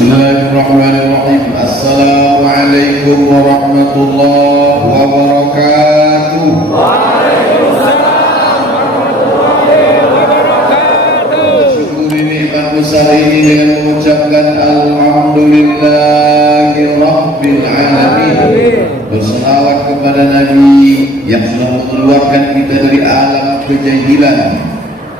Bismillahirrahmanirrahim. Assalamualaikum warahmatullahi wabarakatuh. Waalaikumsalam warahmatullahi wabarakatuh. Syukuri nikmat besar ini dengan mengucapkan alhamdulillahi rabbil alamin. Berselawat kepada Nabi yang sudah mengeluarkan kita dari alam kejahilan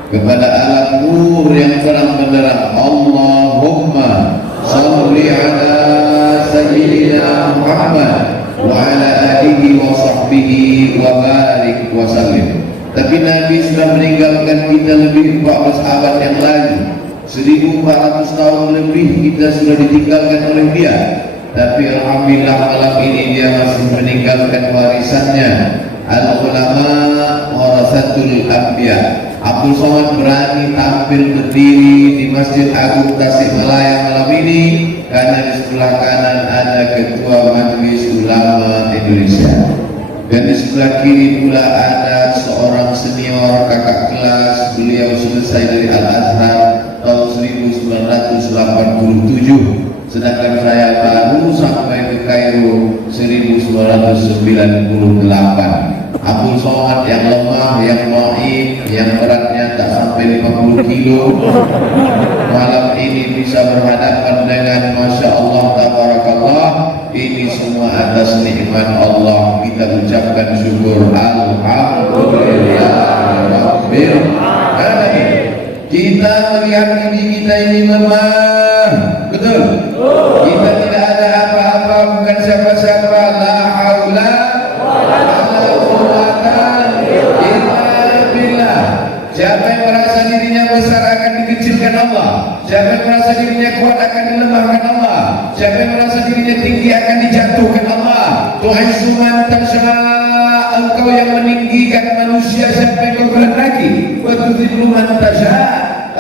kepada alam nur yang terang benderang. Allahumma salli ala sayyidina Muhammad wa ala alihi wa sahbihi wa barik wa sallim. Tapi Nabi sudah meninggalkan kita lebih 14 abad yang lalu. 1400 tahun lebih kita sudah ditinggalkan oleh dia. Tapi alhamdulillah malam ini dia masih meninggalkan warisannya. Al-ulama warasatul anbiya. Abdul Somad berani tampil berdiri di Masjid Agung Tasikmalaya malam ini karena di sebelah kanan ada Ketua Majelis Ulama Indonesia dan di sebelah kiri pula ada seorang senior kakak kelas. Beliau selesai dari Al-Azhar tahun 1987, sedangkan saya baru sampai ke Kairo 1998. Abdul Somad yang lemah, yang dhaif, yang beratnya tak sampai 50 kilo, malam ini bisa berhadapan dengan Masya Allah tabarakallah. Ini semua atas nikmat Allah. Kita ucapkan syukur alhamdulillah rabbil alamin. Kita melihat diri kita ini lemah, betul? Kita tidak ada apa-apa, bukan siapa-siapa. La haula siapa yang merasa dirinya besar akan dikecilkan Allah. Siapa yang merasa dirinya kuat akan dilemahkan Allah. Siapa yang merasa dirinya tinggi akan dijatuhkan Allah. Tu'izzu man tasha, engkau yang meninggikan manusia siapa yang kau kehendaki. Wa tudhillu man tasha,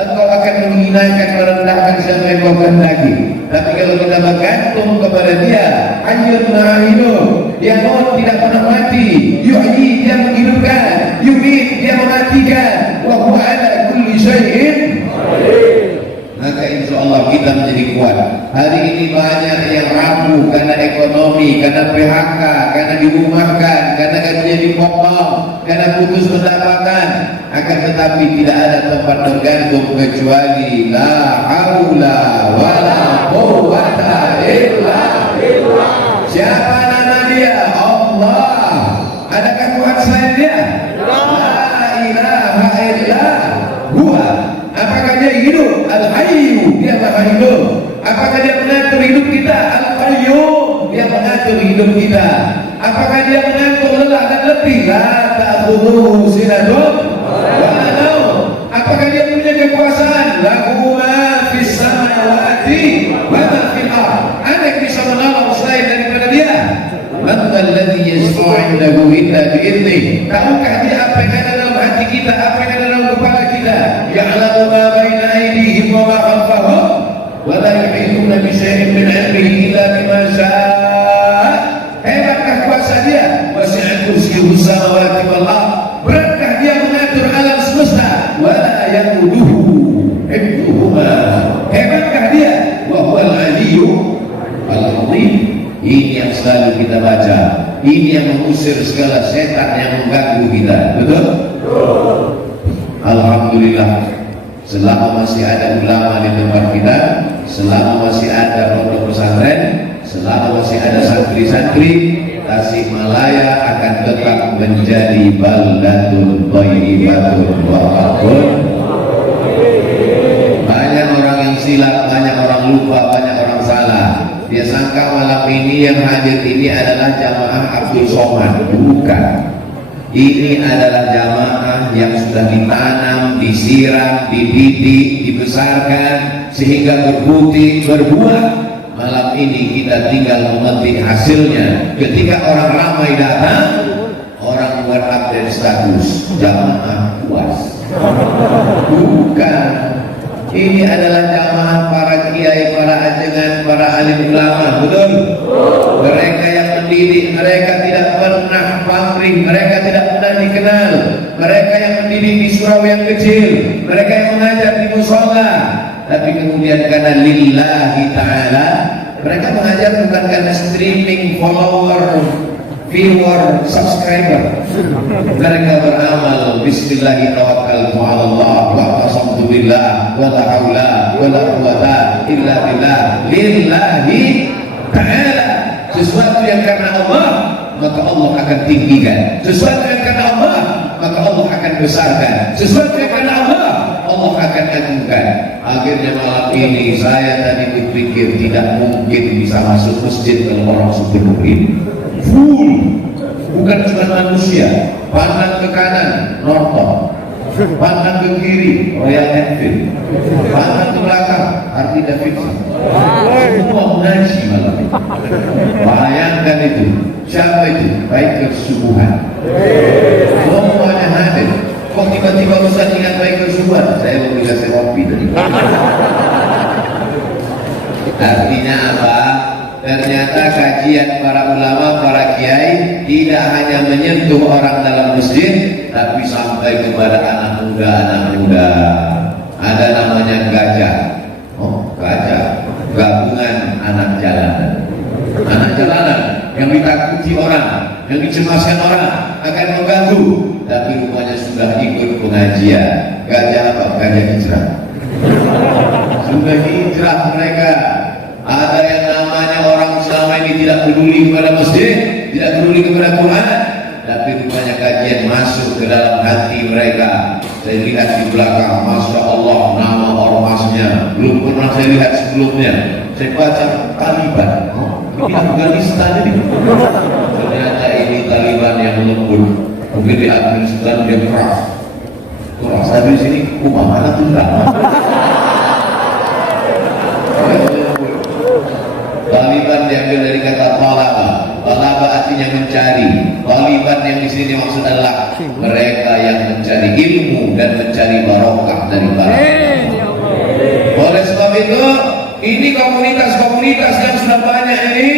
engkau akan menghinakan, merendahkan siapa yang kau kehendaki. Tapi kalau kita bergantung kepada dia, hayyun la hidup, dia mau tidak pernah mati, yuhyi dia menghidupkan, yumit dia mematikan, wa huwa ala kulli syai'in qadir. Maka insya Allah kita menjadi kuat. Hari ini banyak yang rapuh karena ekonomi, karena PHK, karena dirumahkan, karena gajinya dipotong, karena putus pendapatan. Akan tetapi tidak ada tempat bergantung kecuali la haula wala quwwata illa billah. Siapa nama dia? Allah. Adakah Tuhan selain dia? La ilaha illa huwa. Apakah dia hidup? Al-Hayyu, dia maha hidup. Apakah dia mengatur hidup kita? Al-Qayyum, dia mengatur hidup kita. Apakah dia mengatur lelah dan letih? La ta'khudhuhu sinatun wa la naum. Apakah dia punya kekuasaan? Lahu ma fis samawati wa ma fil ardh. Ada yang bisa menolong selain daripada dia? Man alladhi yashfa'u 'indahu illa bi'idhnih. Tahukah dia apa yang ada dalam hati kita, apa yang ada dalam kepala kita? Ya'lamu ma baina aydihim wa ma khalfahum wa la yuhituna bi syai'in min 'ilmihi illa bima syaa'. Hebatkah kuasa dia? Wasi'a kursiyyuhu samawati wal ardh. Beratkah dia mengatur alam semesta? Wa la yaquduhu hifdhuhuma. Hebatkah dia? Wa huwal 'aliyyu al-'azim. Ini yang selalu kita baca. Ini yang mengusir segala setan yang mengganggu kita. Betul? Alhamdulillah, selama masih ada ulama di tempat kita, selama masih ada pondok pesantren, selama masih ada santri-santri, Tasikmalaya akan tetap menjadi baldatun thayyibatun wa rabbun. Banyak orang yang silap, banyak orang lupa, banyak orang salah. Dia sangka malam ini yang hadir ini adalah jamaah Abdul Somad. Bukan. Ini adalah jamaah yang sudah ditanam, disiram, dididik, dibesarkan sehingga berbutir, berbuah. Malam ini kita tinggal memetik hasilnya. Ketika orang ramai datang, orang buat update status jamaah puas. Bukan. Ini adalah jamaah para kiai, para ajengan, para alim ulama. Betul? Mereka yang mendidik, mereka tidak pernah pamrih, mereka tidak pernah dikenal. Mereka yang mendidik di surau yang kecil, mereka yang mengajar di musola. tapi kemudian karena lillahi ta'ala. Mereka mengajar bukan karena streaming, follower, viewer, subscriber. Mereka beramal bismillahi tawakkaltu 'ala Allah wa qasamtu billah wa la haula wa la quwata illa billah lillahi ta'ala. Sesuatu yang karena Allah, maka Allah akan tinggikan. Sesuatu yang karena Allah, maka Allah akan besarkan. Sesuatu yang karena Allah, Allah akan agungkan. Akhirnya malam ini saya tadi berpikir tidak mungkin bisa masuk masjid kalau orang sepenuh ini full. Bukan cuma manusia, pandang ke kanan nonton, pandang ke kiri Royal Enfield, pandang ke belakang Harley Davidson, semua mengaji malam ini. Bayangkan itu, siapa itu? Baik kesubuhan, semuanya hadir. Kok tiba-tiba Ustaz ingat baik kesubuhan? Saya mau dikasih kopi tadi. Artinya apa? Ternyata kajian para ulama, para kiai tidak hanya menyentuh orang dalam masjid, tapi sampai kepada anak muda. Ada namanya gajah. Oh, gajah. Gabungan anak jalanan. Anak jalanan yang ditakuti orang, yang dicemaskan orang, akan mengganggu, tapi rupanya sudah ikut pengajian. Gajah apa? Gajah hijrah. Sudah hijrah mereka. Ada yang namanya orang selama ini tidak peduli kepada masjid, tidak peduli kepada Quran, tapi rupanya kajian masuk ke dalam hati mereka. Saya lihat di belakang, Masya Allah, nama ormasnya belum pernah saya lihat sebelumnya. Saya baca Taliban. Oh, ini Afghanistan ini. Ternyata ini Taliban yang lembut. Mungkin di Afghanistan dia keras. Tapi di sini mana tuh Taliban diambil dari kata talaba. Talaba artinya mencari. Taliban yang di sini maksud adalah mereka yang mencari ilmu dan mencari barokah dari barokah. Oleh sebab itu, ini komunitas-komunitas yang sudah banyak ini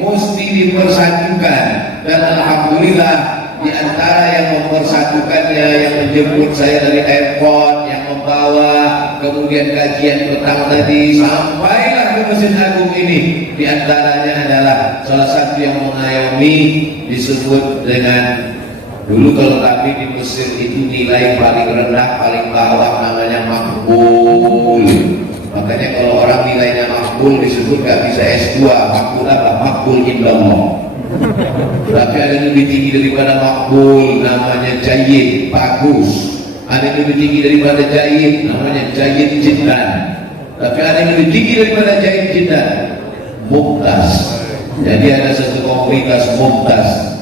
mesti dipersatukan. Dan alhamdulillah di antara yang mempersatukannya, yang menjemput saya dari airport, yang membawa kemudian kajian petang tadi sampailah ke Masjid Agung ini, di antaranya adalah salah satu yang mengayomi disebut dengan, dulu kalau kami di Mesir itu nilai paling rendah, paling bawah namanya makbul. Makanya kalau orang nilainya makbul disebut gak bisa S2. Makbul apa? Makbul indallah. Tapi ada yang lebih tinggi daripada makbul, namanya jayyid, bagus. Ada yang lebih tinggi daripada jayyid, namanya jayyid jiddan. Tapi ada yang lebih tinggi daripada jayyid jiddan, mumtaz. Jadi ada satu komunitas mumtaz.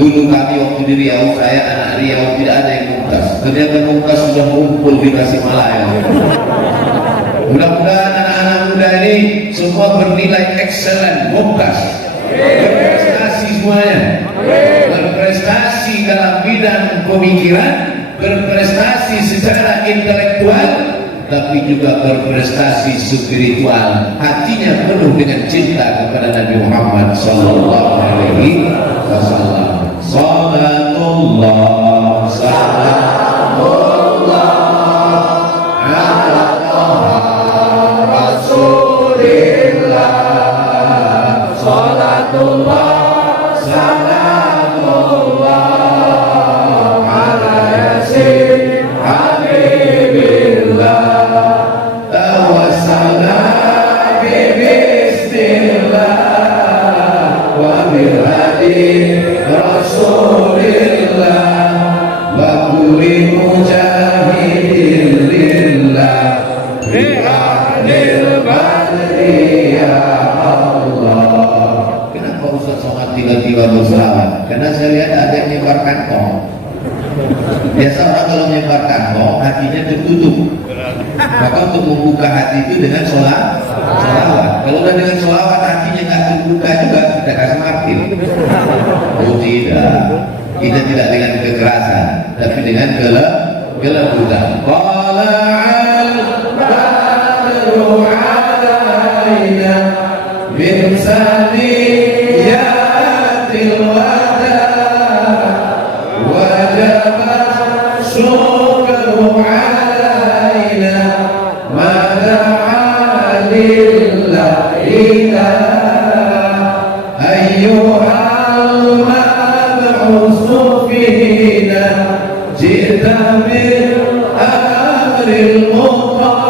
Dulu kami waktu di Riau, saya anak Riau, tidak ada yang mumtaz. Ternyata mumtaz sudah ngumpul di Tasikmalaya. Mudah-mudahan anak-anak muda ini semua bernilai excellent, mumtaz, berprestasi semuanya, berprestasi dalam bidang pemikiran, berprestasi secara intelektual, tapi juga berprestasi spiritual. Hatinya penuh dengan cinta kepada Nabi Muhammad sallallahu alaihi wasallam. Salatullah, salamullah ala Rasulillah. Salatullah, salamullah ala Yasin Habibillah. Tawassala bismillah wa bil hadi Rasulillah wa kulli mujahidin lillah bi'adil badri ya Allah. Kenapa Ustaz sangat tiba-tiba berselawat? Karena saya lihat ada yang nyebar kantong. Biasa orang kalau nyebar kantong hatinya tertutup. Maka untuk membuka hati itu dengan sholawat. Kalau udah dengan sholawat hatinya nggak terbuka juga, kita kasih martir. Oh tidak, kita tidak dengan kekerasan, tapi dengan kelembutan. Qala'al badru alaina min saniyatil wada wajaba syukru alaina ma لا إله أيها المبعوث فينا جئت بالأمر المطاع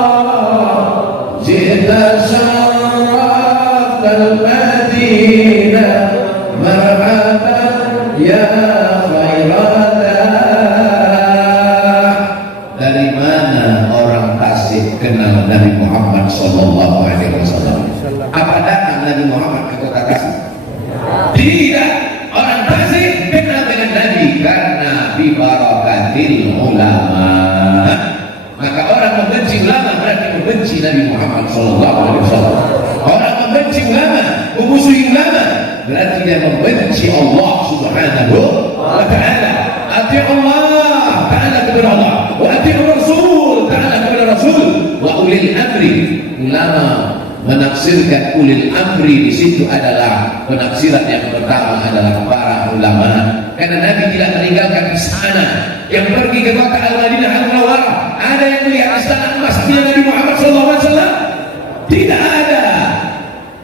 جئت شرفت المدينة مرحبا يا خير dah. Dari mana orang Tasik kenal Nabi Muhammad Sallallahu Alaihi Wasallam? Apa datang Nabi Muhammad ke kota Tasik? Tidak. Orang Tasik kenal dengan Nabi karena bibarakatil ulama. Maka orang membenci ulama berarti membenci Nabi Muhammad Sallallahu Alaihi Wasallam. Orang membenci ulama, memusuhi ulama berarti dia membenci Allah Subhanahu wa Ta'ala. Ati Allah Ta'ala kepada Allah, wa ati Rasul Ta'ala kepada Rasul, wa ulil amri. Ulama menafsirkan ulil amri di situ adalah penafsiran yang pertama adalah para ulama, karena Nabi tidak meninggalkan istana yang pergi ke kota Al-Madinah Al-Munawwarah. Ada yang melihat istana emas milik Nabi Muhammad SAW? Tidak ada.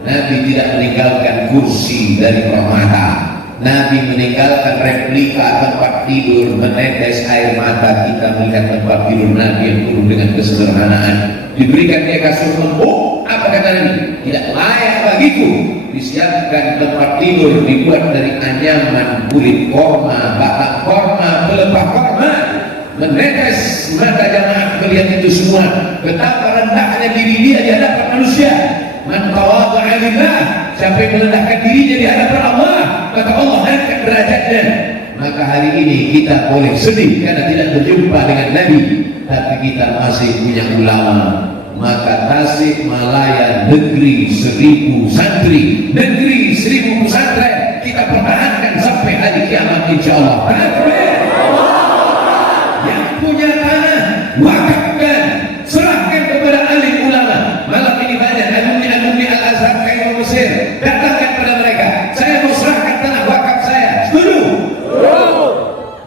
Nabi tidak meninggalkan kursi dari permata. Nabi meninggalkan replika tempat tidur, menetes air mata kita melihat tempat tidur Nabi yang turun dengan kesederhanaan. Diberikan dia kasur lembut, apa kata Nabi? Tidak layak bagiku disiapkan tempat tidur dibuat dari anyaman kulit korma, batang korma, pelepah korma. Menetes mata jamaah melihat itu semua. Betapa rendahnya diri dia di hadapan manusia. Man tawadha'a lillah, siapa yang merendahkan dirinya di hadapan Allah, maka Allah angkat derajatnya. Maka hari ini kita boleh sedih karena tidak berjumpa dengan Nabi, tapi kita masih punya ulama. Maka Tasik Malaya negeri 1000 santri, negeri 1000 pesantren kita pertahankan sampai hari kiamat insyaallah. Yang punya tanah wakafkan, serahkan kepada alim ulama. Malam ini banyak alumni Al-Azhar Kairo Mesir, datangkan kepada mereka, saya mau serahkan tanah wakaf saya. Setuju?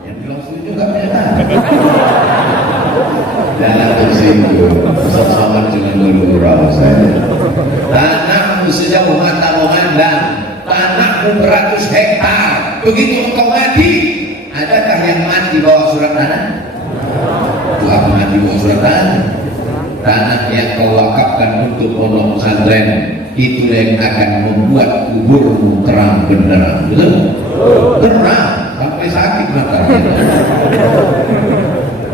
Yang bilang setuju gak punya tanah. Jangan tersinggung, sama cuma bergurau saya. Tanahmu sejauh mata memandang, tanahmu beratus hektar. Begitu engkau mati, adakah yang mati bawa surat tanah? Itu apa mati bawa surat tanah? Tanah yang kau wakafkan untuk pondok pesantren itu yang akan membuat kuburmu terang benderang. Betul? Terang sampai sakit matanya.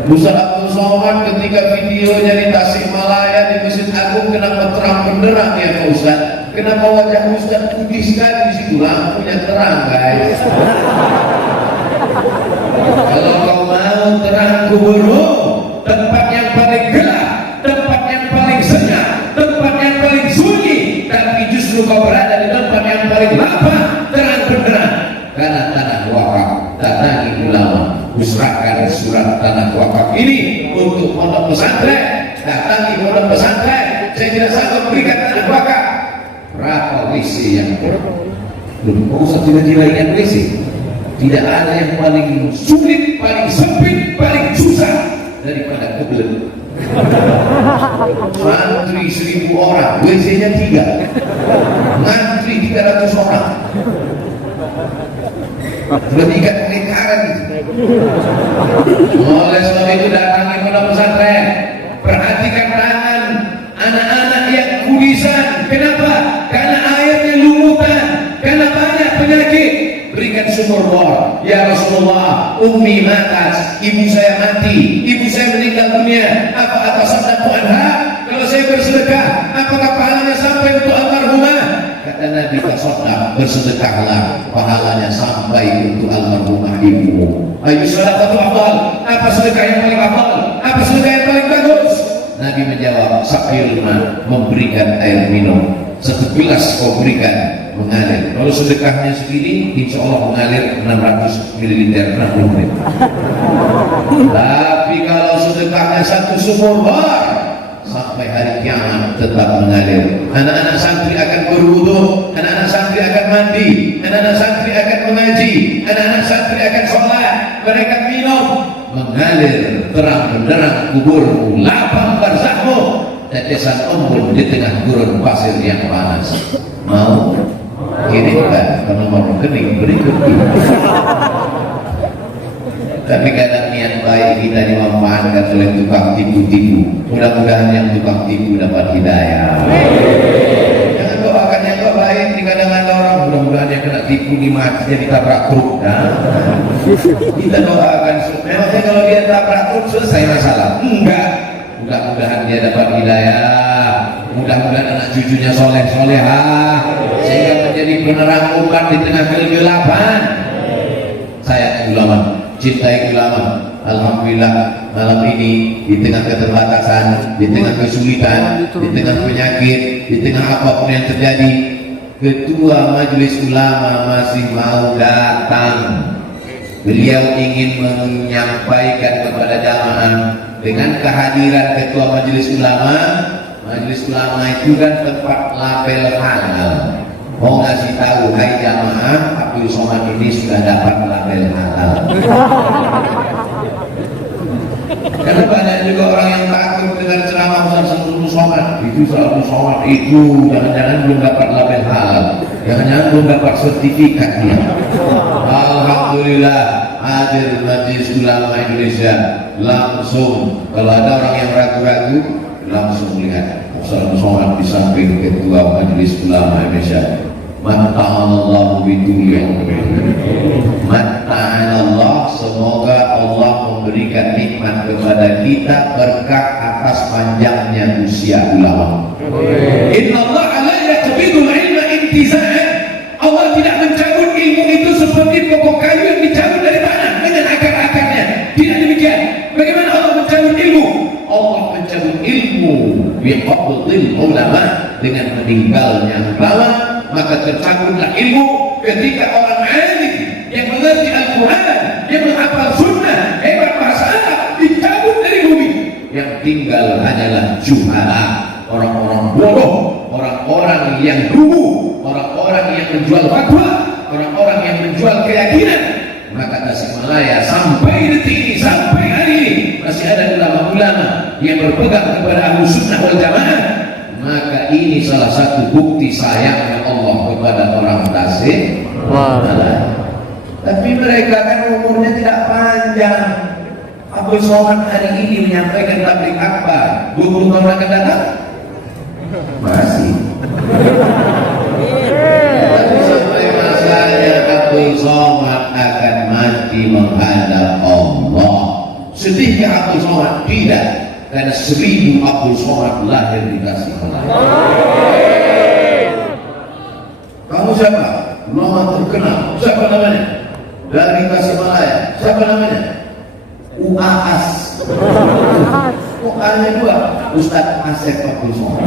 Ustaz Abdul Somad ketika videonya di Tasikmalaya di Masjid Agung, kenapa terang benderang ya Pak Ustaz? Kenapa wajah Ustaz putih sekali di situ? Lampunya terang guys. Kalau kau mau terang kuburmu, tempat yang paling gelap, tempat yang paling senyap, tempat yang paling sunyi, tapi justru kau berada di tempat yang paling lapang, terang benderang. Karena tanah wakaf, datangi ulama, serahkan surat tanah wakaf ini untuk pondok pesantren. Datangi pondok pesantren, saya tidak sanggup berikan tanah wakaf. Berapa WC yang belum usah tidak ingat WC. Tidak ada yang paling sulit, paling sempit, paling susah daripada kebelet. Mantri 1000 orang, WC-nya 3. Mantri 300 orang. Berarti ikat pengecaran itu. Oleh sebab itu datangi pondok pesantren, perhatikan tangan anak-anak yang kudisan. Kenapa? Karena airnya lumutan, karena banyak penyakit. Berikan sumur bor. Ya Rasulullah, ummi matat, ibu saya mati, ibu saya meninggal dunia. Apa atas sabda anha? Kalau saya bersedekah, apakah pahalanya sampai untuk almarhumah? Kata Nabi, tasaddaq, bersedekahlah, pahalanya sampai untuk almarhumah ibu. Ayo sedekah afdal. Apa sedekah yang paling afdal? Apa sedekah yang paling bagus? Nabi menjawab, saqil ma, memberikan air minum. Satu gelas kau berikan, mengalir. Kalau sedekahnya segini, insya Allah mengalir 600 ml 60 menit. Tapi kalau sedekahnya satu sumur bor, sampai hari kiamat tetap mengalir. Anak-anak santri akan berwudu, anak-anak santri akan mandi, anak-anak santri akan mengaji, anak-anak santri akan sholat. Mereka minum, mengalir terang benderang kuburmu, lapang barzahmu. tetesan embun di tengah gurun pasir yang panas. Mau? Kirimkan ke nomor rekening berikut ini. Tapi kadang niat baik kita dimanfaatkan oleh tukang tipu-tipu. Mudah-mudahan yang tukang tipu dapat hidayah. Jangan doakan yang gak baik. Kadang ada orang mudah-mudahan yang kena tipu di matinya ditabrak truk. Nah, kita doakan. Memangnya kalau dia tabrak truk selesai masalah? Enggak. Mudah-mudahan dia dapat hidayah. Mudah-mudahan anak cucunya soleh-solehah, sehingga menjadi penerang umat di tengah kegelapan. Saya ulama, cintai ulama. Alhamdulillah malam ini di tengah keterbatasan, di tengah kesulitan, di tengah penyakit, di tengah apapun yang terjadi, Ketua Majelis Ulama masih mau datang. Beliau ingin menyampaikan kepada jamaah dengan kehadiran Ketua Majelis Ulama. Majelis Ulama itu kan tempat label halal. Mau ngasih tahu, hai jamaah, Abdul Somad ini sudah dapat label halal. Karena banyak juga orang yang takut dengan ceramah Ustaz Abdul Somad. Itu Ustaz Abdul Somad itu jangan-jangan belum dapat label halal, jangan-jangan belum dapat sertifikat dia. Alhamdulillah hadir Majelis Ulama Indonesia. Langsung kalau ada orang yang ragu-ragu, langsung lihat Ustaz Abdul Somad di samping Ketua Majelis Ulama Indonesia. Mata'anallahu bidulli Mata'anallah, semoga Allah memberikan nikmat kepada kita berkah atas panjangnya usia ulama. Inna Allah la yaqbidul ilma intiza'an. Allah tidak mencabut ilmu itu seperti pokok kayu yang dicabut dari tanah dengan akar-akarnya. Tidak demikian. Bagaimana Allah mencabut ilmu? Allah mencabut ilmu biqabdil ulama, dengan meninggalnya ulama, maka tercabutlah ilmu. Ketika orang alim yang mengerti Al-Quran, yang menghafal sunnah, hebat bahasa Arab, dicabut dari bumi. Yang tinggal hanyalah juhala, orang-orang bodoh, orang-orang yang dulu, orang-orang yang menjual fatwa, orang-orang yang menjual keyakinan. Maka Tasikmalaya sampai detik ini, sampai hari ini masih ada ulama-ulama yang berpegang kepada Ahlus Sunnah wal Jamaah. Maka ini salah satu bukti sayangnya Allah kepada orang Tasikmalaya. Tapi mereka kan umurnya tidak panjang. Abdul Somad hari ini menyampaikan tabligh akbar, 20 tahun akan datang masih. Tapi sampai masanya Abdul Somad akan mati menghadap Allah. Sedihnya Abdul Somad? Tidak, karena 1000 Abdul Somad lahir di Tasikmalaya. Kamu siapa? Ulama terkenal. Siapa namanya? Dari Tasikmalaya. Siapa namanya? UAS. Bukannya dua, Ustaz Asep Abdul Somad.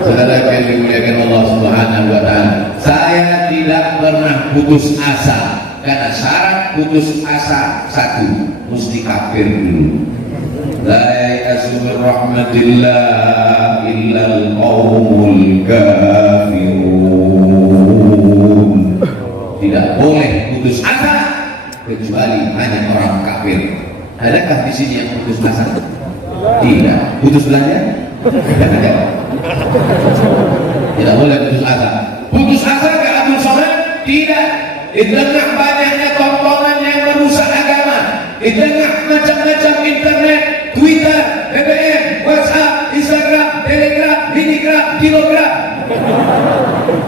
Saudara yang dimuliakan Allah Subhanahu wa Ta'ala, saya tidak pernah putus asa, karena syarat putus asa satu, mesti kafir dulu. La ya'asu min rahmatillah illal qaumul kafirun. Tidak boleh putus asa kecuali hanya orang kafir. Adakah di sini yang putus asa? Tidak. Putus belanja? Tidak. Tidak boleh putus asa. Putus asa ke Abdul Somad? Tidak. Di tengah banyaknya tontonan yang merusak agama, di tengah macam-macam internet, Twitter, BBM, WhatsApp, Instagram, Telegram, Minigram, Kilogram,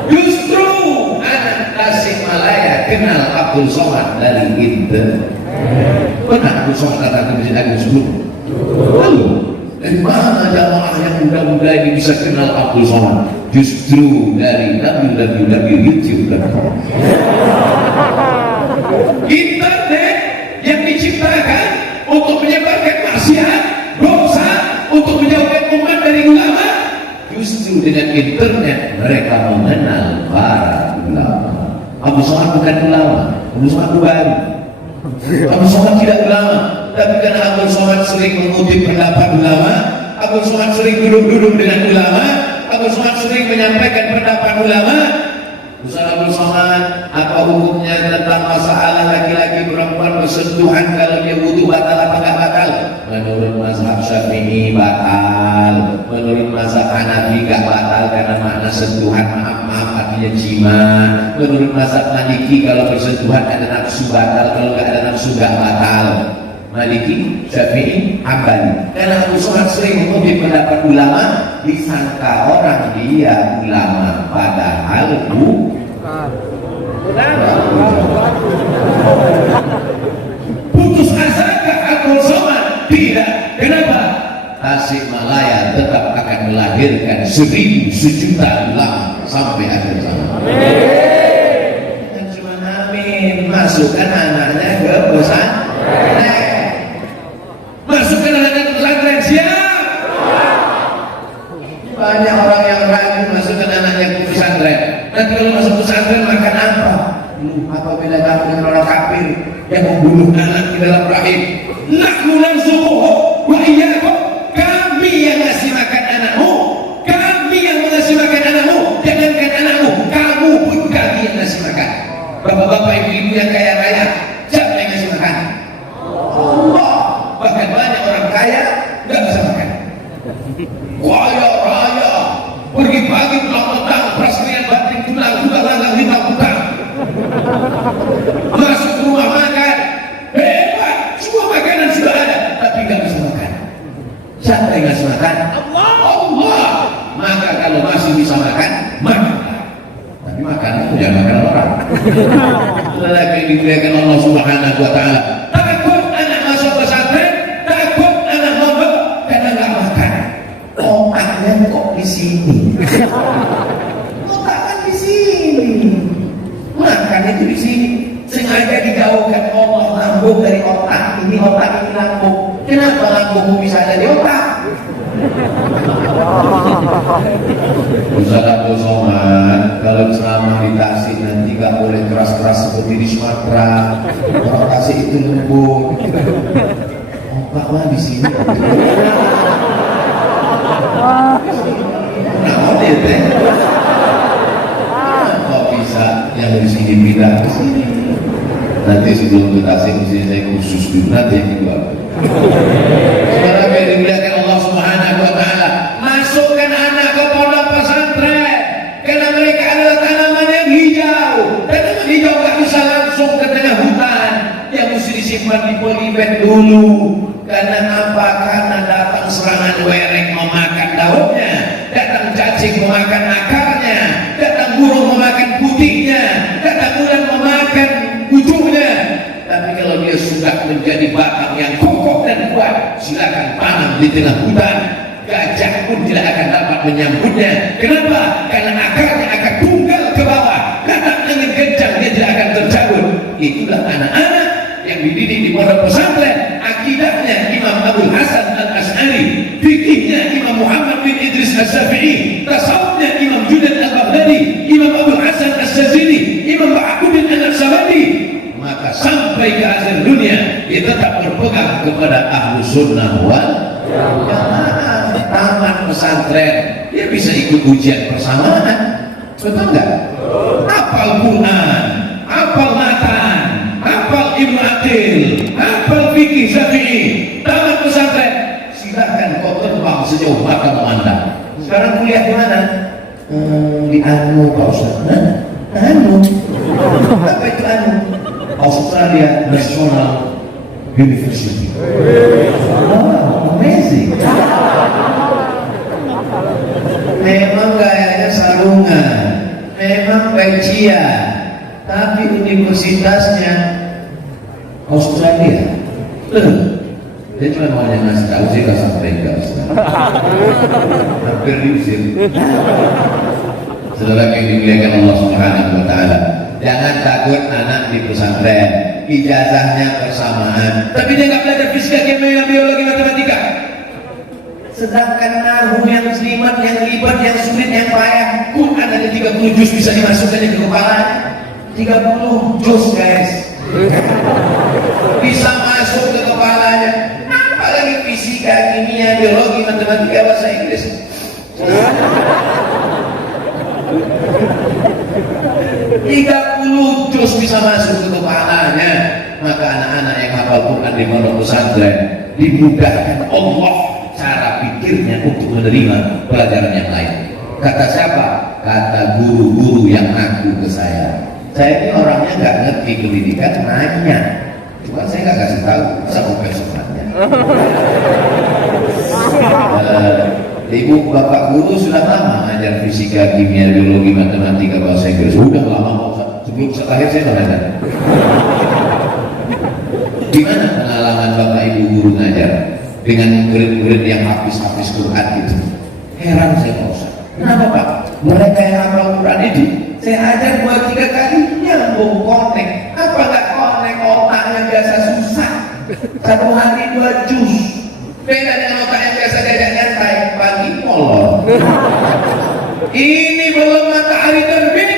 justru anak Tasikmalaya kenal Abdul Somad dari internet. Pernah Abdul Somad datang ke Masjid Agung sebelum? Lalu dari mana jamaah yang muda-muda ini bisa kenal Abdul Somad? Justru dari www.youtube.com. Internet yang diciptakan untuk menyebarkan maksiat, dosa, untuk menjauhkan umat dari ulama. Justru dengan internet mereka mengenal para ulama. Abdul Somad bukan ulama, Abdul Somad baru. Abdul Somad tidak ulama, tapi karena Abdul Somad sering mengutip pendapat ulama, Abdul Somad sering duduk-duduk dengan ulama, Abdul Somad sering menyampaikan pendapat ulama, Ustaz Abdul Somad, apa hukumnya tentang masalah laki-laki perempuan bersentuhan kalau dia wudu batal apa enggak batal? Menurut mazhab Syafi'i batal. Menurut mazhab Hanafi enggak batal karena makna sentuhan maaf artinya jima. Menurut mazhab Maliki kalau bersentuhan ada nafsu batal, kalau enggak ada nafsu enggak batal. Maliki, Syafi'i, Hambali. Karena Abu Somad sering mengutip pendapat ulama, disangka orang dia ulama, padahal putus asa ke Abu Somad? Tidak. Kenapa? Tasikmalaya tetap akan melahirkan 1000 sejuta ulama sampai akhir zaman. Amin. Cuma amin. Masukkan anaknya ke pesantren. Masukkan anaknya ke pesantren. Siap. Banyak orang yang ragu masukkan anaknya ke pesantren. Nanti kalau masuk pesantren makan apa? Apabila kamu dengan orang kafir yang membunuh anak di dalam rahim, nahnu narzuquhu wa iyyakum. Kami yang ngasih makan anakmu, kami yang mengasih makan anakmu. Jangankan anakmu, kamu pun kami yang ngasih makan. Bapak-bapak, ibu-ibu yang kaya raya, siapa yang ngasih makan? Allah. Bahkan banyak orang kaya nggak bisa makan. Kaya raya, pergi pagi pulang petang, praserian batin tulang, juga langgang hitam putang. Masuk rumah makan, hebat, semua makanan sudah ada, tapi nggak bisa makan. Siapa yang ngasih makan? Allah. Maka kalau masih bisa makan, makan. Tapi makan itu jangan makan orang. Lelaki yang dimuliakan Allah Subhanahu Wa Taala. Takut anak masuk pesantren, takut anak mondok karena nggak makan. Otaknya kok di sini? Otaknya di sini. Makan itu di sini. Sengaja dijauhkan Allah lambung dari otak. Ini otak, ini lambung. Kenapa lambungmu bisa ada di otak? Ustaz Abdul Somad, kalau ceramah di Tasik nanti gak boleh keras-keras seperti di Sumatera. Orang Tasik itu lembut. Otak mah di sini. Nah, model deh. Kok bisa yang di sini pindah ke sini? Nanti sebelum ke Tasik mesti saya khusus dulu nanti yang kedua. Sekarang yang dimuliakan Allah Subhanahu Wa Taala, masukkan anak ke pondok pesantren karena mereka adalah tanaman yang hijau. Tanaman hijau tak bisa langsung ke tengah hutan, yang mesti disimpan di polybag dulu. Karena apa? Karena datang serangan wereng memakan daunnya, datang cacing memakan akarnya, datang burung memakan putihnya, datang ular memakan ujungnya. Tapi kalau dia sudah menjadi batang yang kokoh dan kuat, silakan tanam di tengah hutan. Gajah pun tidak akan dapat menyambutnya. Kenapa? Karena akarnya akan tunggal ke bawah. Datang angin kencang, dia tidak akan tercabut. Itulah anak-anak yang dididik di pondok pesantren. Akidahnya Imam Abdul Hasan Al-Ash'ari, fikihnya Imam Muhammad bin Idris As-Syafi'i, tasawufnya Imam Junaid Al-Baghdadi, Imam Abdul Hasan As-Sazili, Imam Ba'akuddin Al-Sabandi. Maka sampai ke akhir dunia dia tetap berpegang kepada Ahlus Sunnah wal Jamaah. Taman pesantren dia bisa ikut ujian persamaan, betul nggak? Hafal Quran, hafal matan, hafal Ibnu Athil, hafal fikih Syafi'i. Taman pesantren, silahkan kau terbang sejauh mata memandang. Sekarang kuliah di mana? Di Anu, Pak Ustaz. Anu, apa itu Anu? Australia National University. Wow, amazing. Memang gayanya sarungan, memang gajian, tapi universitasnya Australia. Dia cuma mau ngasih tahu sih nggak sampai enggak. Hampir diusir. Saudara yang dimuliakan Allah Subhanahu Wa Taala, jangan takut anak di pesantren, ijazahnya bersamaan. Tapi dia nggak belajar fisika, kimia, biologi, matematika. Sedangkan nahwu yang selimat, yang libat, yang sulit, yang payah, Quran ada 30 juz bisa dimasukkan ke kepala. 30 juz guys, bisa masuk ke kepalanya. Apalagi fisika, kimia, biologi, matematika, bahasa Inggris. 30 juz bisa masuk ke kepalanya. Maka anak-anak yang hafal Quran di pondok pesantren dimudahkan Allah cara pikirnya untuk menerima pelajaran yang lain. Kata siapa? Kata guru-guru yang ngaku ke saya. Saya ini orangnya nggak ngerti pendidikan, nanya. Cuma saya nggak kasih tahu sama besoknya. Ibu bapak guru sudah lama ngajar fisika, kimia, biologi, matematika, bahasa Inggris. Sudah lama, sebelum saya lahir saya sudah ada. Gimana pengalaman bapak ibu guru ngajar dengan murid-murid yang habis Quran itu? Heran saya Pak Ustaz. Kenapa Pak? Mereka yang hafal Quran itu saya ajar 2-3 kali nyambung konek. Apa nggak konek otaknya biasa susah? 1 hari 2 juz. Beda dengan otak yang biasa diajak nyantai pagi molor. Ini belum matahari terbit,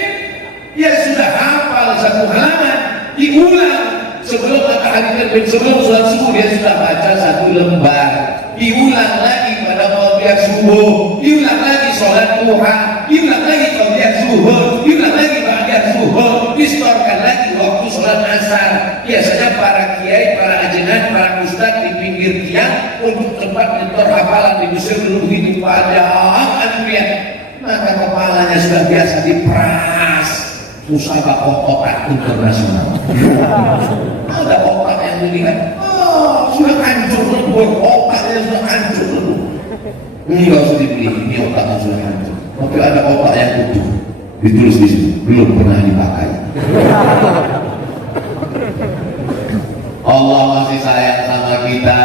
ya sudah hafal 1 halaman, diulang. Sebelum matahari terbit, sebelum sholat subuh dia sudah baca 1 lembar. Diulang lagi pada qabliyah subuh, diulang lagi sholat duha, diulang lagi qabliyah zuhur, diulang lagi ba'diyah zuhur, distorkan lagi waktu sholat asar. Biasanya para kiai, para ajengan, para ustadz di pinggir tiang untuk tempat mentor hafalan di Mesir dulu begitu padahal antrian. Maka kepalanya sudah biasa diperas. Musabaqah otak internasional. Ada otak yang dilihat, sudah hancur lebur, otaknya sudah hancur lebur. Ini nggak usah dibeli, ini otaknya sudah hancur. Tapi ada otak yang utuh, ditulis di situ, belum pernah dipakai. Allah masih sayang sama kita.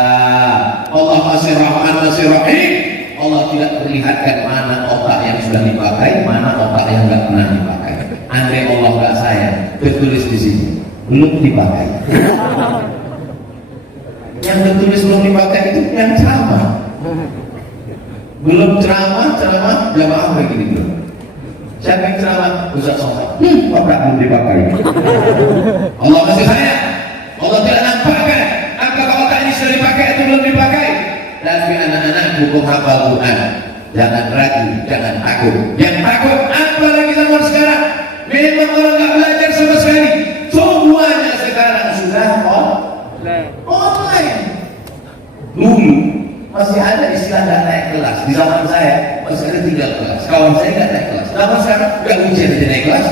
Allah masih rahman, masih rahim. Allah tidak perlihatkan mana otak yang sudah dipakai, mana otak yang nggak pernah dipakai. Andai Allah nggak sayang, tertulis di sini belum dipakai. Yang tertulis belum dipakai itu yang ceramah. Belum ceramah jamaah begini belum. Siapa yang ceramah? Ustaz Somad. Otak belum dipakai. Allah masih sayang. Allah tidak nampakkan apakah otak ini sudah dipakai atau belum dipakai. Tapi anak-anak hukum hafal Quran, jangan ragu, jangan takut. Yang takut apa lagi zaman sekarang? Memang orang nggak belajar sama sekali. Semuanya sekarang sudah online. Dulu masih ada istilah nggak naik kelas. Di zaman saya masih ada 3 kelas. Kawan saya nggak naik kelas. Zaman sekarang nggak ujian aja naik kelas.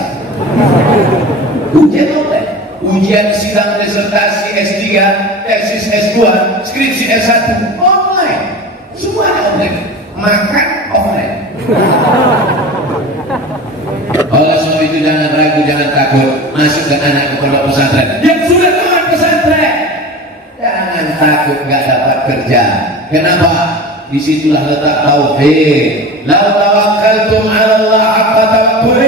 Ujian online. Ujian sidang disertasi S3, tesis S2, skripsi S1 online. Semuanya online. Makan online. Oleh sebab itu jangan ragu, jangan takut. Masukkan anak ke pondok pesantren yang sudah keluar pesantren. Jangan takut nggak dapat kerja. Kenapa? Disitulah letak tauhid. La tawakkaltum 'ala Allah haqqa tawakkul.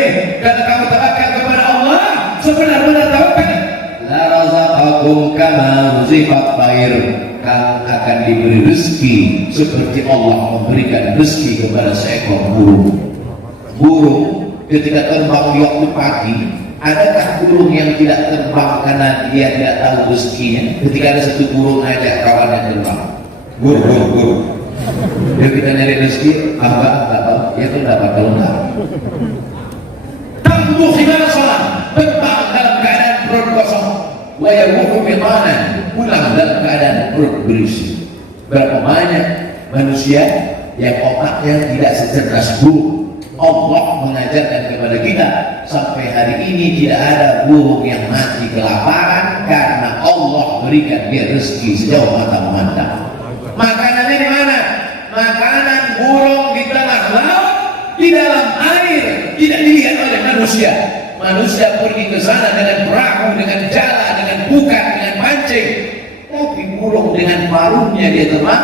Kalau kamu tawakal kepada Allah sebenar-benar tawakal, la razaqakum kama ruziqat thair. Kamu akan diberi rezeki seperti Allah memberikan rezeki kepada seekor burung. Burung ketika terbang di waktu pagi, adakah burung yang tidak terbang karena dia tidak tahu rezekinya? Ketika ada satu burung ajak kawannya terbang, burung. Dia kita nyari rezeki, nggak tahu, dia tuh dapat kalau nggak. Tambuh khimasan, terbang dalam keadaan perut kosong. Wayamuhu bitanan, pulang dalam keadaan perut berisi. Berapa banyak manusia yang otaknya tidak secerdas burung. Allah mengajarkan kepada kita sampai hari ini tidak ada burung yang mati kelaparan karena Allah berikan dia rezeki sejauh mata memandang. Makanannya di mana? Makanan burung di tengah laut, di dalam air, tidak dilihat oleh manusia. Manusia pergi ke sana dengan perahu, dengan jala, dengan bukan, dengan pancing. Tapi burung dengan paruhnya dia terbang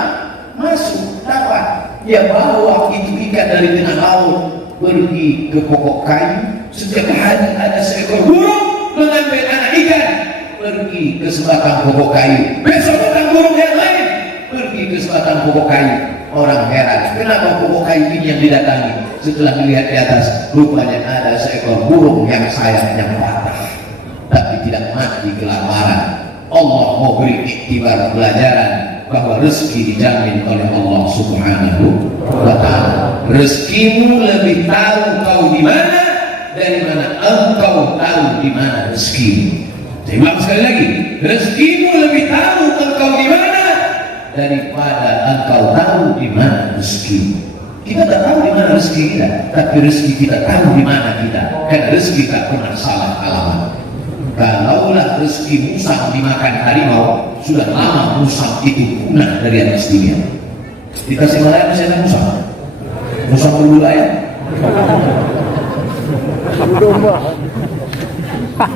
masuk, dapat. Dia bawa itu ikan dari tengah laut, pergi ke pokok kayu. Setiap hari ada seekor burung mengambil anak ikan, pergi ke sebatang pokok kayu. Besok datang burung yang lain, pergi ke sebatang pokok kayu. Orang heran, kenapa pokok kayu ini yang didatangi? Setelah melihat di atas, rupanya ada seekor burung yang sayapnya patah, tapi tidak mati kelaparan. Allah mau beri iktibar pelajaran bahwa rezeki dijamin oleh Allah Subhanahu wa ta'ala. Rezekimu lebih tahu kau di mana dari mana engkau engkau tahu di mana rezekimu. Saya ulang sekali lagi, rezekimu lebih tahu engkau di mana daripada engkau tahu di mana rezekimu. Kita tak tahu di mana rezeki kita, tapi rezeki kita tahu di mana kita. Karena rezeki tak pernah salah alamat. Kalaulah rezeki musang dimakan harimau, sudah lama musang itu punah dari atas dunia. Di Tasikmalaya masih ada musang. Musang berbulu ayam.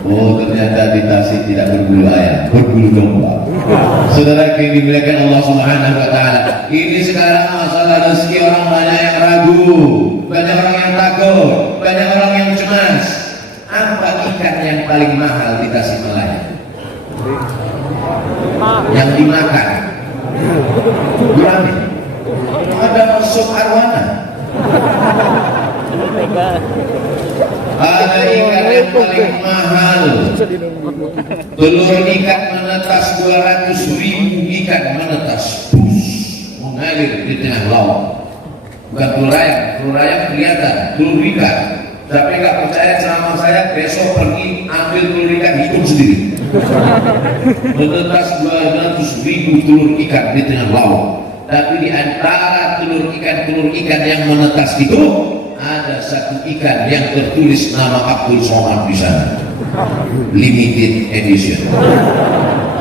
Oh, ternyata di Tasik tidak berbulu ayam, berbulu domba. Saudara yang dimuliakan Allah Subhanahu wa taala, ini sekarang masalah rezeki orang banyak yang ragu, banyak orang yang takut, banyak orang yang cemas. Apa ikan yang paling mahal di Tasikmalaya? Yang dimakan. Gurame. Ada masuk arwana. Ada ikan yang paling mahal. Telur ikan menetas 200.000 ikan menetas, mengalir di tengah laut. Bukan telur ayam kelihatan, telur ikan. Tapi nggak percaya sama saya, besok pergi ambil telur ikan hidup sendiri. Menetas 200.000 telur ikan di tengah laut. Tapi di antara telur ikan yang menetas itu ada satu ikan yang tertulis nama Abdul Somad di sana. Limited edition,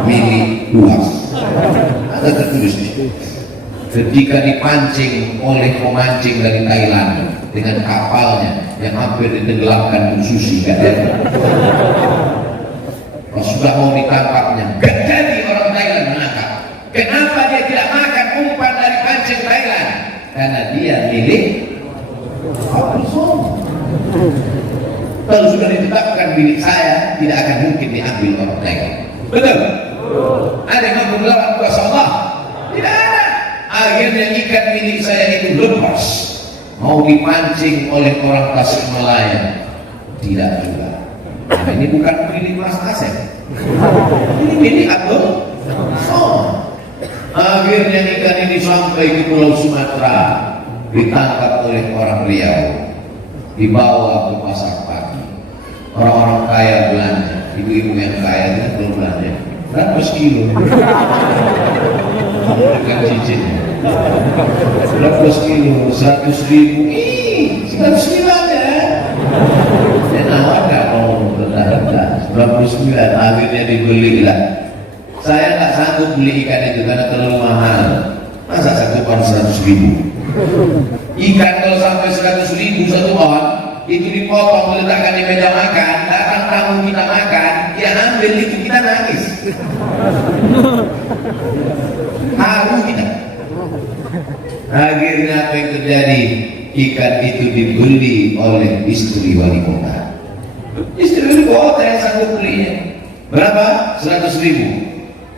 milik luas. Ada tertulis di situ. Ketika dipancing oleh pemancing dari Thailand dengan kapalnya yang hampir ditenggelamkan Bu Susi, kalau sudah mau ditangkapnya, gak jadi orang Thailand menangkap. Kenapa dia tidak makan umpan dari pancing Thailand? Karena dia milik Abdul Somad. Kalau sudah ditetapkan milik saya, tidak akan mungkin diambil orang Thailand. Betul? Ada yang mampu melawan kuasa Allah? Tidak ada. Akhirnya ikan milik saya itu lepas, mau dipancing oleh orang Tasikmalaya. Tidak juga. Nah, ini bukan milik Mas Asep, ini milik Abdul Somad. Akhirnya ikan ini sampai di Pulau Sumatera, ditangkap oleh orang Riau, dibawa ke pasar pagi. Orang-orang kaya belanja, ibu-ibu yang kaya itu belum belanja. Berapa kilo? Bukan cincin. Berapa kilo? 100.000. 109 ya. Dia nawarkan mau rendah-rendah. 99. Akhirnya dibeli lah. Saya tak sanggup beli ikan itu karena terlalu mahal. Masa satu pon 100.000? Ikan kalau sampai 100.000 satu pon, itu dipotong, diletakkan di meja makan, datang tamu kita makan, dia ambil itu, kita nangis. Haru kita. Akhirnya apa yang terjadi? Ikan itu dibeli oleh istri wali kota. Istri wali kota yang sanggup belinya. Berapa? 100.000.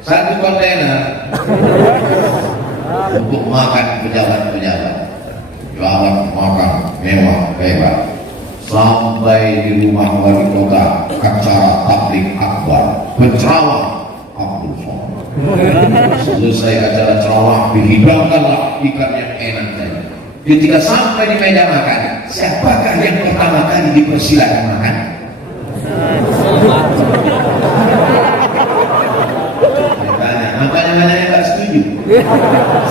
Satu kontainer untuk makan pejabat-pejabat. Jalan makan mewah hebat. Sampai di rumah wali kota, acara tablik akbar, penceramah Abdul Somad. Selesai acara ceramah, dihidangkanlah ikan yang enak tadi. Ketika sampai di meja makan, siapakah yang pertama kali dipersilakan makan? Makanya tak setuju.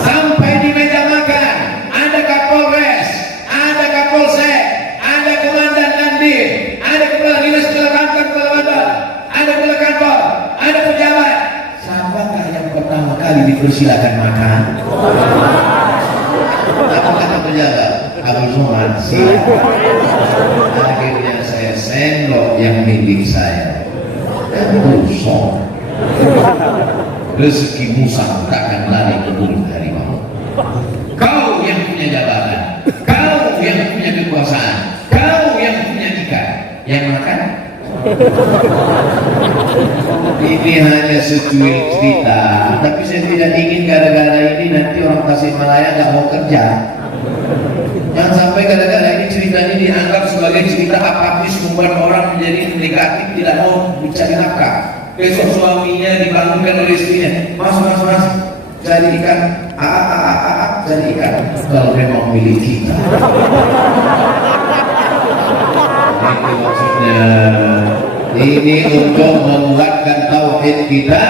Sampai di meja makan, ada Kapolres, ada Kapolsek, ada Komandan Dandim, ada kepala dinas, kepala kantor, kepala badan, ada kepala kantor, ada pejabat. Siapakah yang pertama kali dipersilakan makan? Apa kata pejabat? Abdul Somad. Akhirnya saya sendok yang milik saya. Abdul Somad. Rezeki musang takkan lari ke mulut harimau. Kau yang punya jabatan, kau yang punya kekuasaan, kau yang punya ikan, yang makan. Ini hanya secuil cerita, tapi saya tidak ingin gara-gara ini nanti orang Tasikmalaya nggak mau kerja. Jangan sampai gara-gara ini ceritanya dianggap sebagai cerita apatis, membuat orang menjadi negatif, tidak mau mencari nafkah. Besok suaminya dibangunkan oleh istrinya, mas, cari ikan, cari ikan. Kalau memang milik kita, itu maksudnya. Ini untuk menguatkan tauhid kita.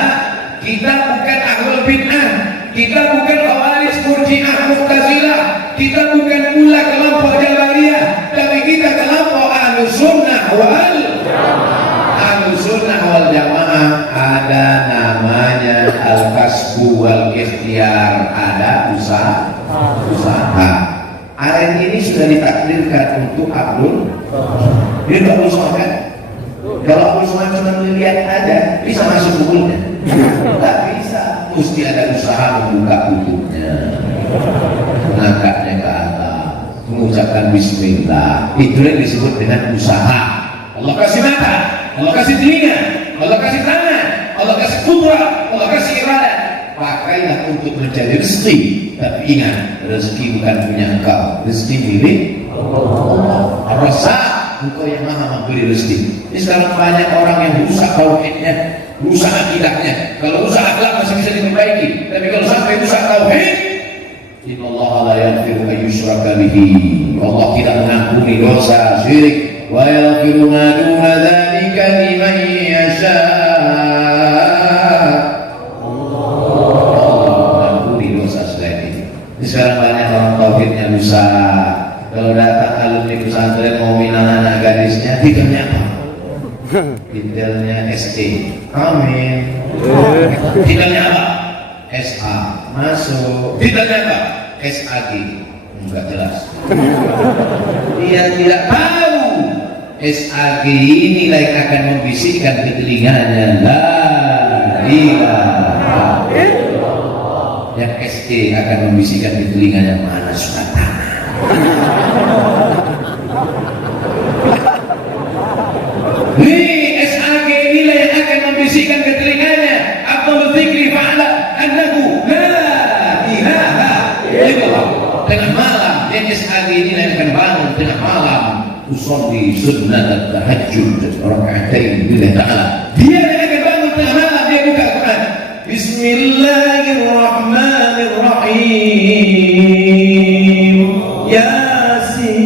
Kita bukan ahlul bid'ah, kita bukan khawarij, murji'ah, mu'tazilah, kita bukan pula kelompok jabariyah, tapi kita kelompok ahlus sunnah wal jamaah. Ada namanya al-kasbu wal ikhtiar, ada usaha. Hari ini sudah ditakdirkan untuk Abdul. Dia nggak usaha kan? Kalau usaha cuma melihat aja, bisa masuk bukunya. Nggak bisa, mesti ada usaha membuka bukunya, mengangkatnya ke atas, mengucapkan Bismillah. Itu yang disebut dengan usaha. Allah kasih mata, Allah kasih telinga, Allah kasih tangan, Allah kasih kudrah, Allah kasih iradah. Pakailah untuk mencari rezeki. Tapi ingat, rezeki bukan punya engkau, rezeki milik Allah. Ar-Razzaq, engkau yang maha memberi rezeki. Ini sekarang banyak orang yang rusak tauhidnya, rusak akidahnya. Kalau rusak akhlak masih bisa diperbaiki, tapi kalau sampai rusak tauhid, innallaha la yaghfiru an yushraka bihi. Allah tidak mengampuni dosa syirik. Wa yaghfiru ma duna dzalika liman yasha. Sekarang banyak orang tauhidnya rusak. Kalau datang alumni pesantren mau minang anak gadisnya, titelnya apa? Titelnya SE. Amin. Titelnya apa? SA. Masuk. Titelnya apa? SAG. Enggak jelas. Dia tidak tahu SAG ini yang akan membisikkan ke telinganya. La ilaha yang SE akan membisikkan di telinganya, mana surat tanah. Nih SAG inilah yang akan membisikkan ke telinganya, Abdul Dzikri fa'ala annahu la ilaha illallah. Tengah malam yang SAG inilah yang akan bangun tengah malam, usolli sunnat tahajjud raka'atain lillahi ta'ala. Dia yang akan bangun tengah malam, dia buka Quran, Bismillahirrahmanirrahim. Yasin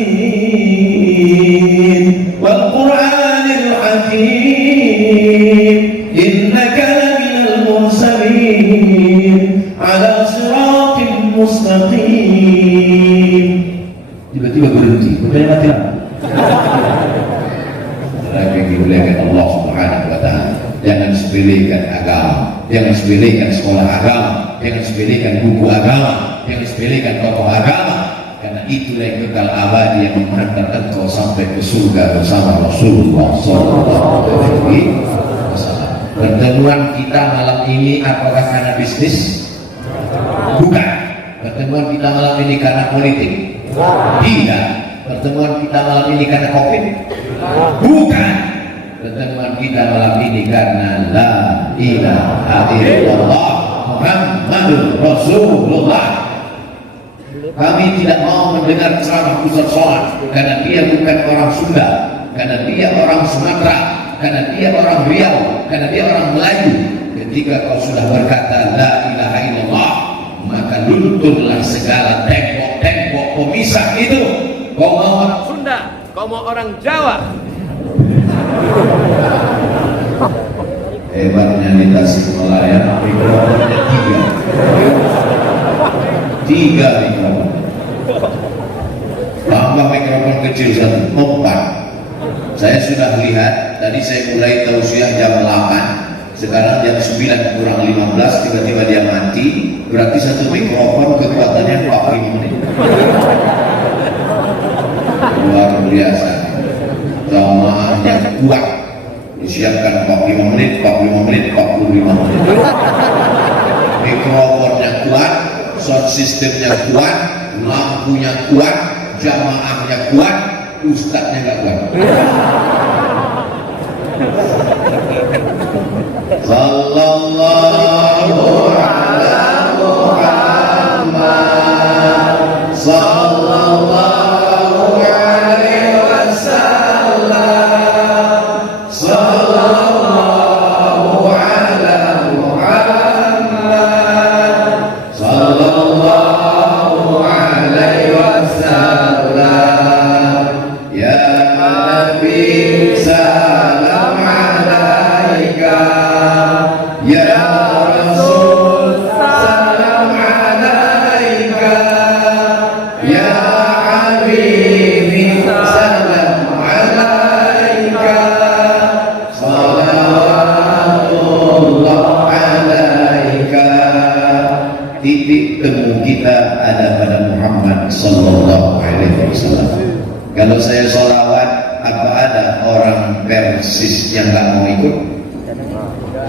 wal Qur'anil Hakim. Innaka laminal mursalin ala siratin mustaqim. Tiba-tiba berhenti. Udah mati lampu. Lagi dimuliakan Allah Subhanahu wa ta'ala. Jangan sepelekan agama, jangan sepelekan sekolah agama, jangan sepelekan buku agama, jangan sepelekan tokoh agama, karena itulah yang kekal abadi yang menghantar engkau sampai ke surga bersama Rasulullah SAW. Pertemuan kita malam ini apakah karena bisnis? Bukan. Pertemuan kita malam ini karena politik? Tidak. Pertemuan kita malam ini karena COVID? Bukan. Pertemuan kita malam ini karena la ilaha illallah Muhammadur Rasulullah. Kami tidak mau mendengar ceramah Ustaz Somad karena dia bukan orang Sunda, karena dia orang Sumatera, karena dia orang Riau, karena dia orang Melayu. Ketika kau sudah berkata la ilaha illallah, maka lunturlah segala tembok-tembok pemisah itu. Kau mau orang Sunda, kau mau orang Jawa. Hebatnya di Tasikmalaya, mikrofonnya 3 mikrofon. Tambah mikrofon kecil 1, 4. Saya sudah lihat, tadi saya mulai tausiah jam 8, sekarang jam 9 kurang 15, tiba-tiba dia mati. Berarti satu mikrofon kekuatannya 45 menit. Luar biasa. Jamaah yang kuat, disiapkan 45 menit, 45 menit, 45 menit. Mikrofonnya kuat, sound systemnya kuat, lampunya kuat, jamaahnya kuat, ustadznya nggak kuat. Sallallahu ala Muhammad, sallallahu Nabi kita ada pada Muhammad Sallallahu Alaihi Wasallam. Kalau saya sholawat, apa ada orang Persis yang nggak mau ikut?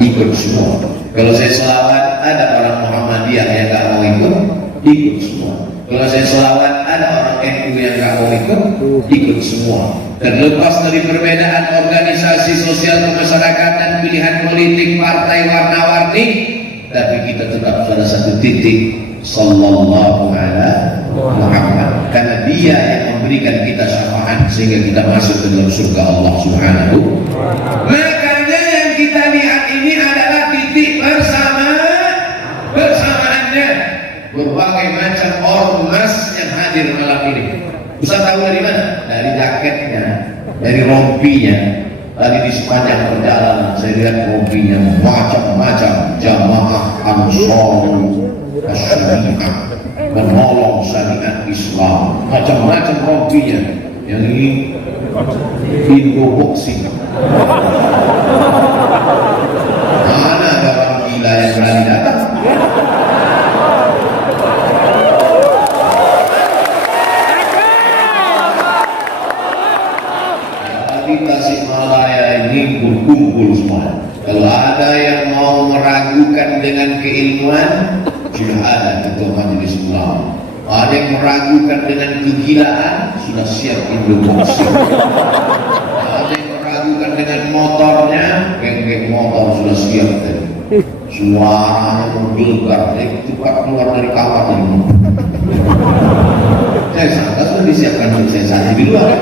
Ikut semua. Kalau saya sholawat, ada orang Muhammadiyah yang nggak mau ikut? Ikut semua. Kalau saya sholawat, ada orang NU yang nggak mau ikut? Ikut semua. Terlepas dari perbedaan organisasi sosial kemasyarakatan, pilihan politik, partai warna-warni, tapi kita tetap pada satu titik, Sallallahu Alaihi Muhammad, karena dia yang memberikan kita syafaat sehingga kita masuk ke dalam surga Allah Subhanahu. Makanya yang kita lihat ini adalah titik bersamaannya berbagai macam ormas yang hadir malam ini. Ustaz tahu dari mana? Dari jaketnya, dari rompinya. Tadi di sepanjang perjalanan saya lihat rompinya macam-macam, jamaah Ansar Syariah, menolong syariat Islam, macam-macam rompinya. Yang ini Indo boxing. Mana ada orang gila yang berani datang? Di Tasikmalaya ini berkumpul semua. Kalau ada yang mau meragukan dengan keilmuan, sudah ada ketua majelis ulama. Ada yang meragukan dengan kegilaan, sudah siap Indoboxing. Ada yang meragukan dengan motornya, geng-geng motor sudah siap tadi. Suaranya menggelegar, cepat keluar dari kamar ini. Saya sangka sudah disiapkan untuk saya saja di luar.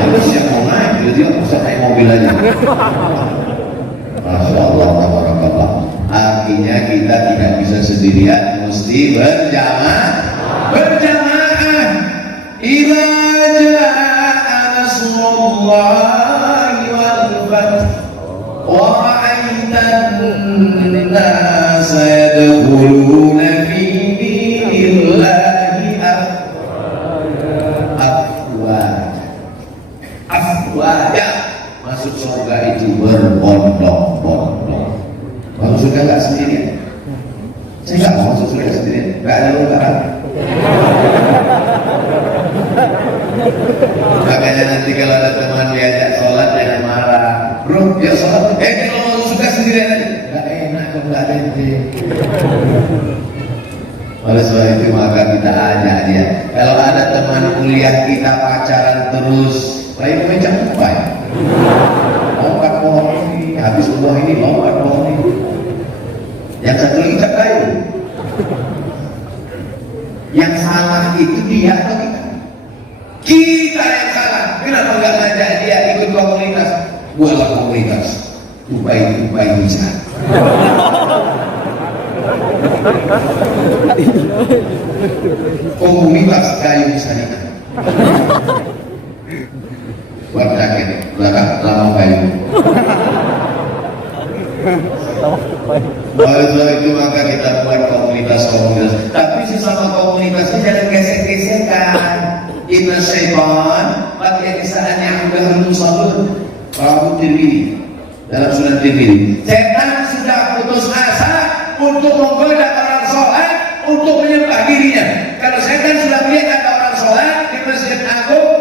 Saya siap mau naik, dia bisa naik mobil aja. Masya Allah, tabarakallah. Artinya kita tidak bisa sendirian, mesti berjamaah. Idza jaa nasrullahi wal fath wa ra'aitan nasa yadkhuluna fi dinillahi afwaja. Masuk surga itu berbondong-bondong. Masuk surga nggak sendirian. Saya nggak mau masuk surga sendirian. Nggak ada lebaran. Makanya nanti kalau ada teman diajak sholat jangan marah. Bro, ya sholat. Kalau masuk surga sendirian aja. Nggak enak kalau nggak ada ente. Oleh sebab itu maka kita ajak dia. Kalau ada teman kuliah kita pacaran terus, lain macam apa ya? Lompat pohon ini, habis buah ini lompat pohon ini. Yang satu lagi tak kayu. Yang salah itu dia atau kita? Kita yang salah. Kenapa enggak ngajak dia ikut komunitas? Buatlah komunitas. Tupai bisa. Komunitas kayu syariah. Buat jaket belakang lama kayu. Oleh itu maka kita buat komunitas. Tapi sesama komunitasnya jangan gesek-gesekan. Inna syaitan pakai kisahnya yang udah salun. Rabu Tirmidzi dalam Sunan Tirmidzi. Setan sudah putus asa untuk menggoda orang sholat untuk menyembah dirinya. Kalau setan sudah melihat ada orang sholat di Masjid Agung,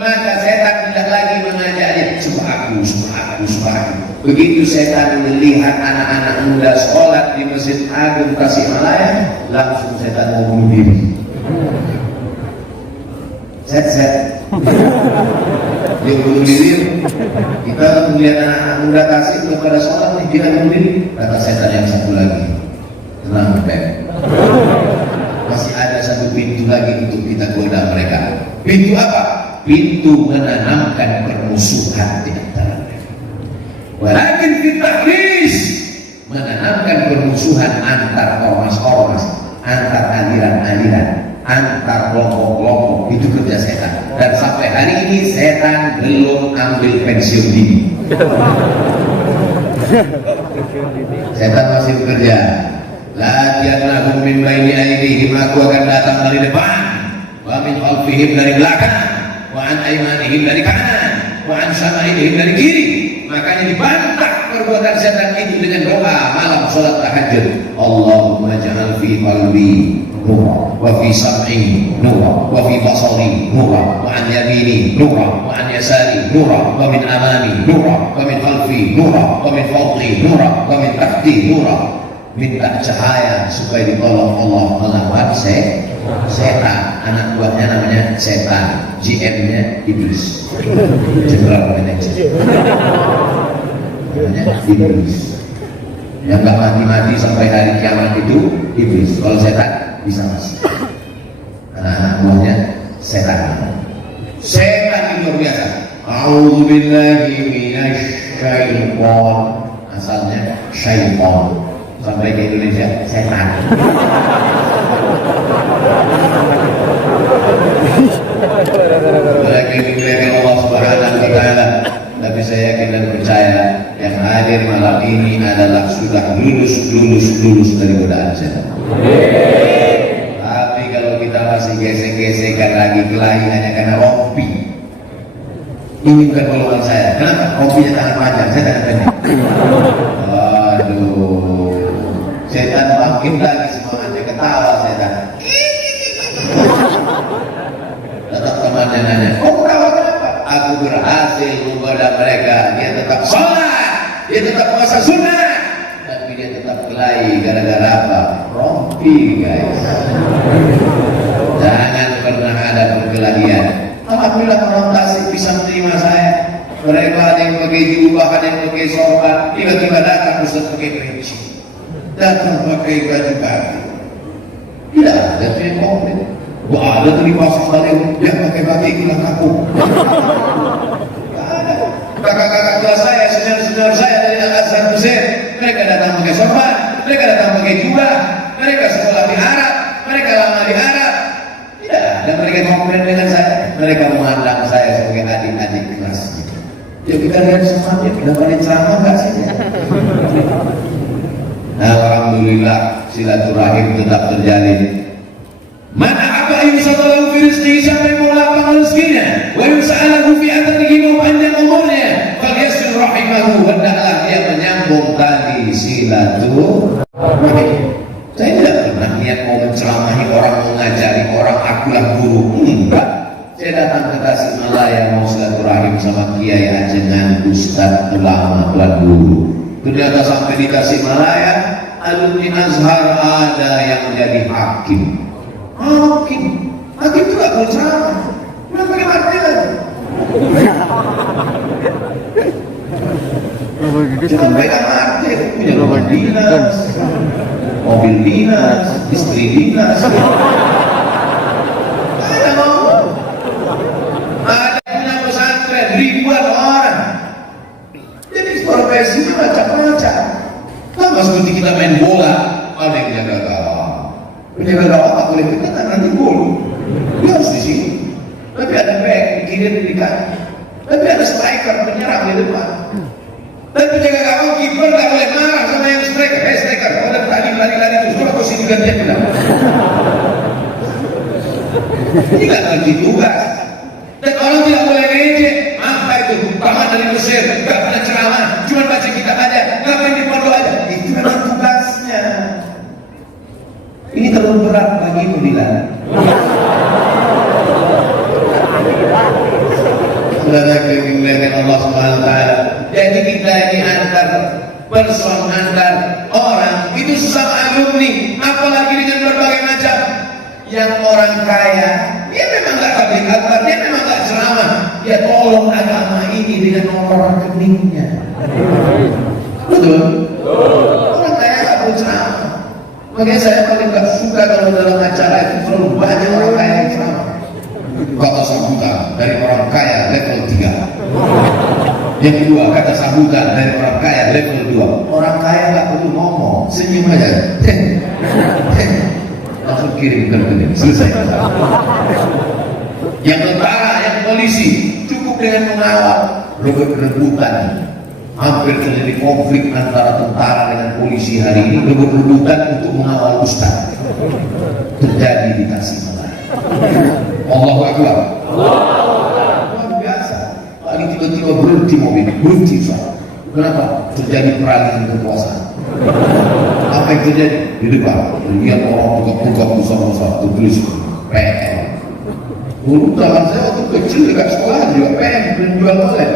maka setan tidak lagi mengajaknya subhanahu. Begitu setan melihat anak-anak muda sholat di Masjid Agung Tasikmalaya, langsung setan mau bunuh diri. Set dia bunuh diri. Kita melihat anak-anak muda Tasik kepada sholat nih, kita bunuh diri. Kata setan yang satu lagi, tenang Beb, masih ada satu pintu lagi untuk kita goda mereka. Pintu apa? Pintu menanamkan permusuhan di antara mereka. Walakin fitahris, menanamkan permusuhan antar ormas-ormas, antar aliran-aliran, antar kelompok-kelompok. Itu kerja setan. Dan sampai hari ini setan belum ambil pensiun dini. Setan masih bekerja. Latihan lahum min baini aydihim, aku akan datang dari depan, wa min khalfihim dari belakang, wa an aymanihim dari kanan, wa an syama'ilihim dari kiri. Makanya dibantah perbuatan setan itu dengan doa malam sholat tahajud. Allahumma ja'al fi qalbi nura, wa fi sam'i nura, wa fi basari nura, wa an yamini nura, wa an yasari nura, wa min amami nura, wa min khalfi nura, wa min fawqi nura, wa min tahti nura. Minta cahaya supaya ditolong Allah melawan setan. Anak buahnya namanya setan, GM-nya iblis, general manager namanya iblis. Yang gak mati-mati sampai hari kiamat itu iblis. Kalau setan bisa masuk. Anak buahnya setan. Setan itu luar biasa. A'udzubillahi minasyaitonir, asalnya syaitan, sampai ke Indonesia setan. Walakin Allah Subhanahu wa taala. Tapi saya yakin dan percaya yang hadir malam ini adalah sudah lulus dari godaan setan. Tapi kalau kita masih gesek-gesekan lagi kelahi hanya karena rompi, ini bukan golongan saya. Kenapa? Rompinya tangan panjang, saya tangan pendek. Aduh, setan makin lagi semangatnya, ketawa setan. Tetap temannya nanya, kok ketawa kenapa? Aku berhasil membawa mereka. Dia tetap sholat, dia tetap puasa sunnah, tapi dia tetap kelahi gara-gara apa? Rompi, guys. Jangan pernah ada perkelahian. Alhamdulillah orang Tasik bisa menerima saya. Mereka ada yang pakai jubah, ada yang pakai sorban. Tiba-tiba datang Ustaz pakai peci, datang pakai baju kaki. Tidak ada tuh yang komplit. Wah, ada tuh di pasar balik yang pakai batik hilang kaku. Ada kakak-kakak kelas saya, saudara-saudara saya dari Al-Azhar Mesir, mereka datang pakai sorban, mereka datang pakai jubah, mereka sekolah di Arab, mereka lama di Arab. Tidak ada mereka komplain dengan saya. Mereka memandang saya sebagai adik-adik kelas. Ya kita lihat semuanya, kenapa ada ceramah nggak sih? Nah, alhamdulillah silaturahim tetap terjalin. Mana apa yang sallallahu fi rizqihi, siapa yang mau lapang rezekinya, wa yus'alahu fi atharihi, mau panjang umurnya, falyasir rahimahu, hendaklah dia menyambung tali silaturahim. Saya tidak pernah niat mau menceramahi orang, mengajari orang, akulah guru. Enggak. Saya datang ke Tasikmalaya mau silaturahim sama kiai ajengan, ustaz, ulama, dan guru. Ternyata sampai di Tasikmalaya, alumni Azhar ada yang menjadi hakim. Hakim itu gak berceramah. Udah pakai martil. Cuma pegang martil, punya rumah dinas, mobil dinas, istri dinas. Ada mau? Ada punya pesantren ribuan orang. Jadi profesinya macam-macam. Sama seperti kita main bola, ada yang jaga gawang. Penjaga gawang tak boleh kita nanti gol. Dia harus di sini. Tapi ada back di kiri dan di kanan. Tapi ada striker penyerang di depan. Dan penjaga gawang kiper tak boleh marah sama yang striker. Striker, kalau ada tadi lari-lari terus, kalau kau sini gantian bilang. Ini tak lagi tugas. Dan orang tidak boleh ngejek. Apa itu? Paman dari Mesir, gak pernah ceramah, cuma baca kitab aja, ngapain di pondok aja. Itu memang tugasnya. Ini terlalu berat bagimu, Bilal. Saudara kemuliaan Allah Subhanahu wa taala. Jadi kita ini antar person, antar orang itu sesama alumni, apalagi dengan berbagai macam. Yang orang kaya, dia memang gak tabligh akbar, dia memang gak ceramah, dia tolong agama ini dengan nomor rekeningnya. Betul? Orang kaya gak perlu ceramah. Makanya saya paling gak suka kalau dalam acara itu terlalu banyak orang kaya yang ceramah. Kata sambutan dari orang kaya level 3. Yang kedua, kata sambutan dari orang kaya level 2. Orang kaya gak perlu ngomong, senyum aja. Langsung kirim ke rekening, selesai. Yang tentara, yang polisi cukup dengan mengawal. Rebut-rebutan, hampir terjadi konflik antara tentara dengan polisi hari ini. Rebut-rebutan untuk mengawal ustaz terjadi di Tasikmalaya. Allahu Akbar. Luar biasa. Tadi tiba-tiba berhenti mobil, berhenti Ustaz. Kenapa? Terjadi peralihan kekuasaan. Apa Apa yang terjadi di depan? Lihat orang buka-buka besar-besar tulis PM. Dulu zaman saya waktu kecil dekat sekolah juga PM jual boleh.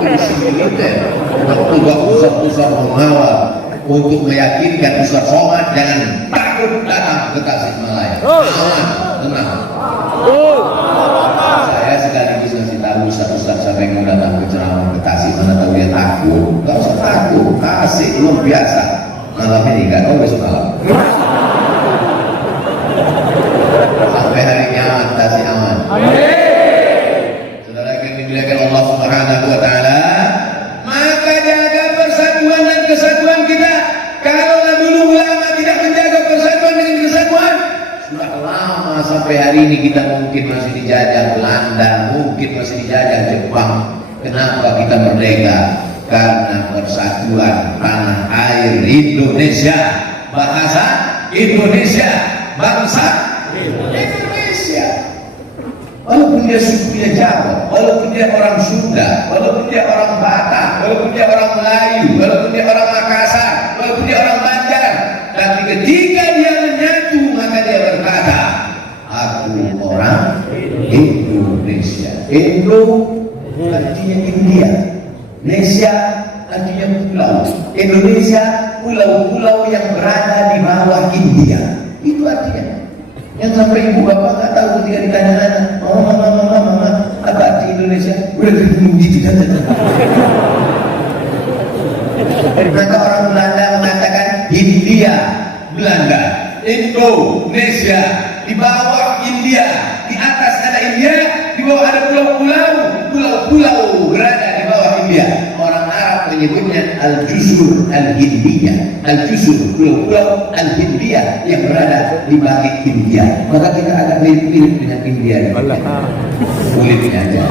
Polisi militer buka besar-besar mengawal untuk meyakinkan Ustaz Somad jangan takut datang ke Tasikmalaya. Aman, tenang. Saya sekaligus ngasih tahu Ustaz-Ustaz siapa yang mau datang ke ceramah ke Tasik, mana tahu dia takut. Gak usah takut, Tasik luar biasa. Malam ini gak tahu besok malam. Sampai hari kiamat Tasik aman. Saudara yang dimuliakan Allah Subhanahu wa taala, maka jaga persatuan dan kesatuan kita. Kalau dulu ulama tidak menjaga persatuan dan kesatuan, sudah lama sampai hari ini kita mungkin masih dijajah Belanda, mungkin masih dijajah Jepang. Kenapa kita merdeka? Karena persatuan tanah air Indonesia, bahasa Indonesia, bangsa Indonesia. Walaupun dia sukunya Jawa, walaupun dia orang Sunda, walaupun dia orang Batak, walaupun dia orang Melayu, walaupun dia orang Makassar, walaupun dia orang Banjar, tapi ketika dia menyatu maka dia berkata, aku orang Indonesia. Indo artinya India, Indonesia artinya pulau. Indonesia pulau-pulau yang berada di bawah India. Itu artinya. Yang sampai ibu bapak nggak tahu ketika ditanya anak, mama, apa arti Indonesia? Udah ketemu gitu kan? Maka orang Belanda mengatakan Hindia, Belanda, Indonesia, di bawah India, di atas ada India, di bawah ada pulau-pulau, pulau-pulau berada di bawah India. Orang Arab menyebutnya Al-Juzur Al-Hindiyah, Al-Juzur, pulau-pulau Al-Hindiyah yang berada di balik India. Maka kita agak mirip-mirip dengan India. Kulitnya aja.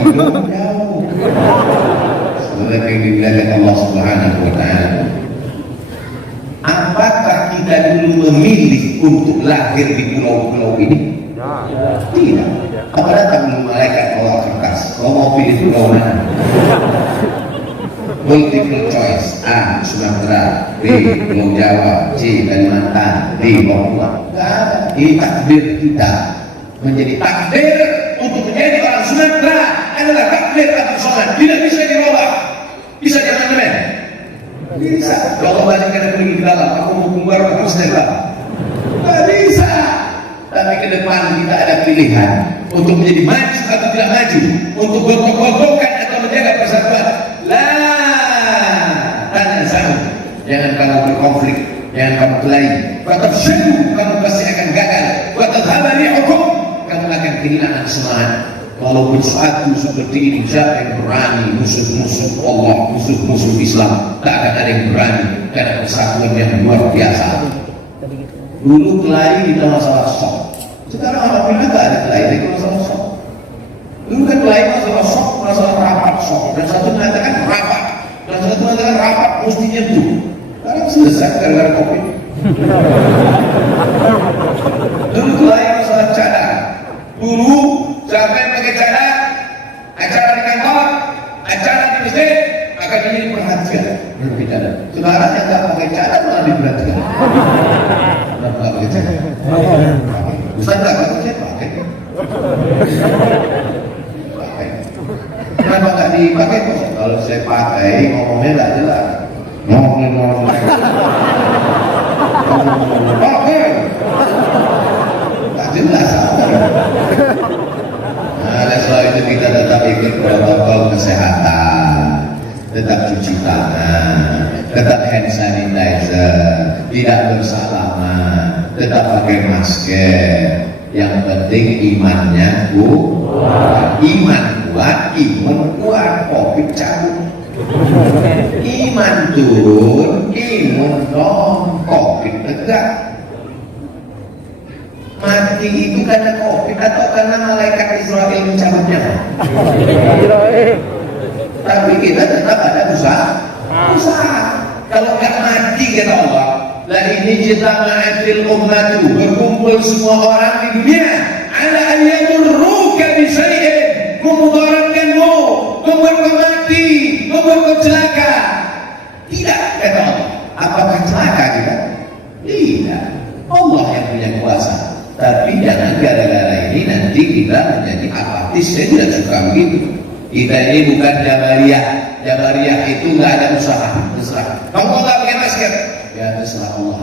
Belum jauh. Semoga yang dimuliakan Allah Subhanahu wa taala. Apakah kita dulu memilih untuk lahir di pulau-pulau ini? Tidak. Apa datang malaikat bawa kertas? Kau mau pilih pulau mana? Multiple choice. A. Sumatera, B. Pulau Jawa, C. Kalimantan, D. Papua. Tidak ada. Ini takdir kita. Menjadi takdir untuk menjadi orang Sumatera adalah takdir Abu Somad. Tidak bisa dirubah. Bisa diamandemen? Bisa. Kalau banyak yang pergi ke dalam, aku mau keluar ke Sumatera. Tidak bisa. Tapi ke depan kita ada pilihan untuk menjadi maju atau tidak maju, untuk berkokok-kokokkan atau menjaga persatuan. Tanya sama. Jangan kamu berkonflik, jangan kamu kelahi. Tetap syukur, kamu pasti akan gagal. Tetap habari hukum, kamu akan kehilangan semangat. Walaupun suatu seperti ini, siapa yang berani musuh-musuh Allah, musuh-musuh Islam, tak akan ada yang berani karena persatuan yang luar biasa. Dulu kelahi kita masalah sok. Sekarang alhamdulillah tak ada kelahi lagi masalah sok. Dulu kan kelahi masalah sok, masalah rapat sok. Dan satu mengatakan rapat, dan satu mengatakan rapat mesti nyentuh. Sekarang selesai gara-gara COVID. Dulu kelahi masalah cadar. Dulu siapa yang pakai cadar, acara di kantor, acara di masjid, akan jadi perhatian. Sekarang yang tak pakai cadar malah diperhatikan. Ustaz tak pakai, pakai. Kenapa tak dipakai? Kalau saya pakai, ngomongnya tak jelas. Ngomong. Pakai. Tak jelas. Nah, oleh sebab itu kita tetap ikut protokol kesehatan, tetap cuci tangan, tetap hand sanitizer, tidak bersalaman, tetap pakai masker. Yang penting imannya kuat. Iman kuat, imun kuat, COVID cabut. Iman turun, imun dong, COVID tegak. Mati itu karena COVID atau karena malaikat Israel mencabutnya? Tapi kita tetap ada usaha. Kalau nggak mati kata Allah, lah ini jitama'atil ummatu, berkumpul semua orang di dunia, ala an yadurruka bisyai'in, memudaratkanmu, membuat kau mati, membuat kau celaka. Tidak kata punya kuasa. Tapi jangan gara-gara ini nanti kita menjadi apatis. Saya tidak suka begitu. Kita ini bukan Jabariyah. Jabariyah itu nggak ada usaha. Kamu nggak pakai masker? Ya terserah Allah.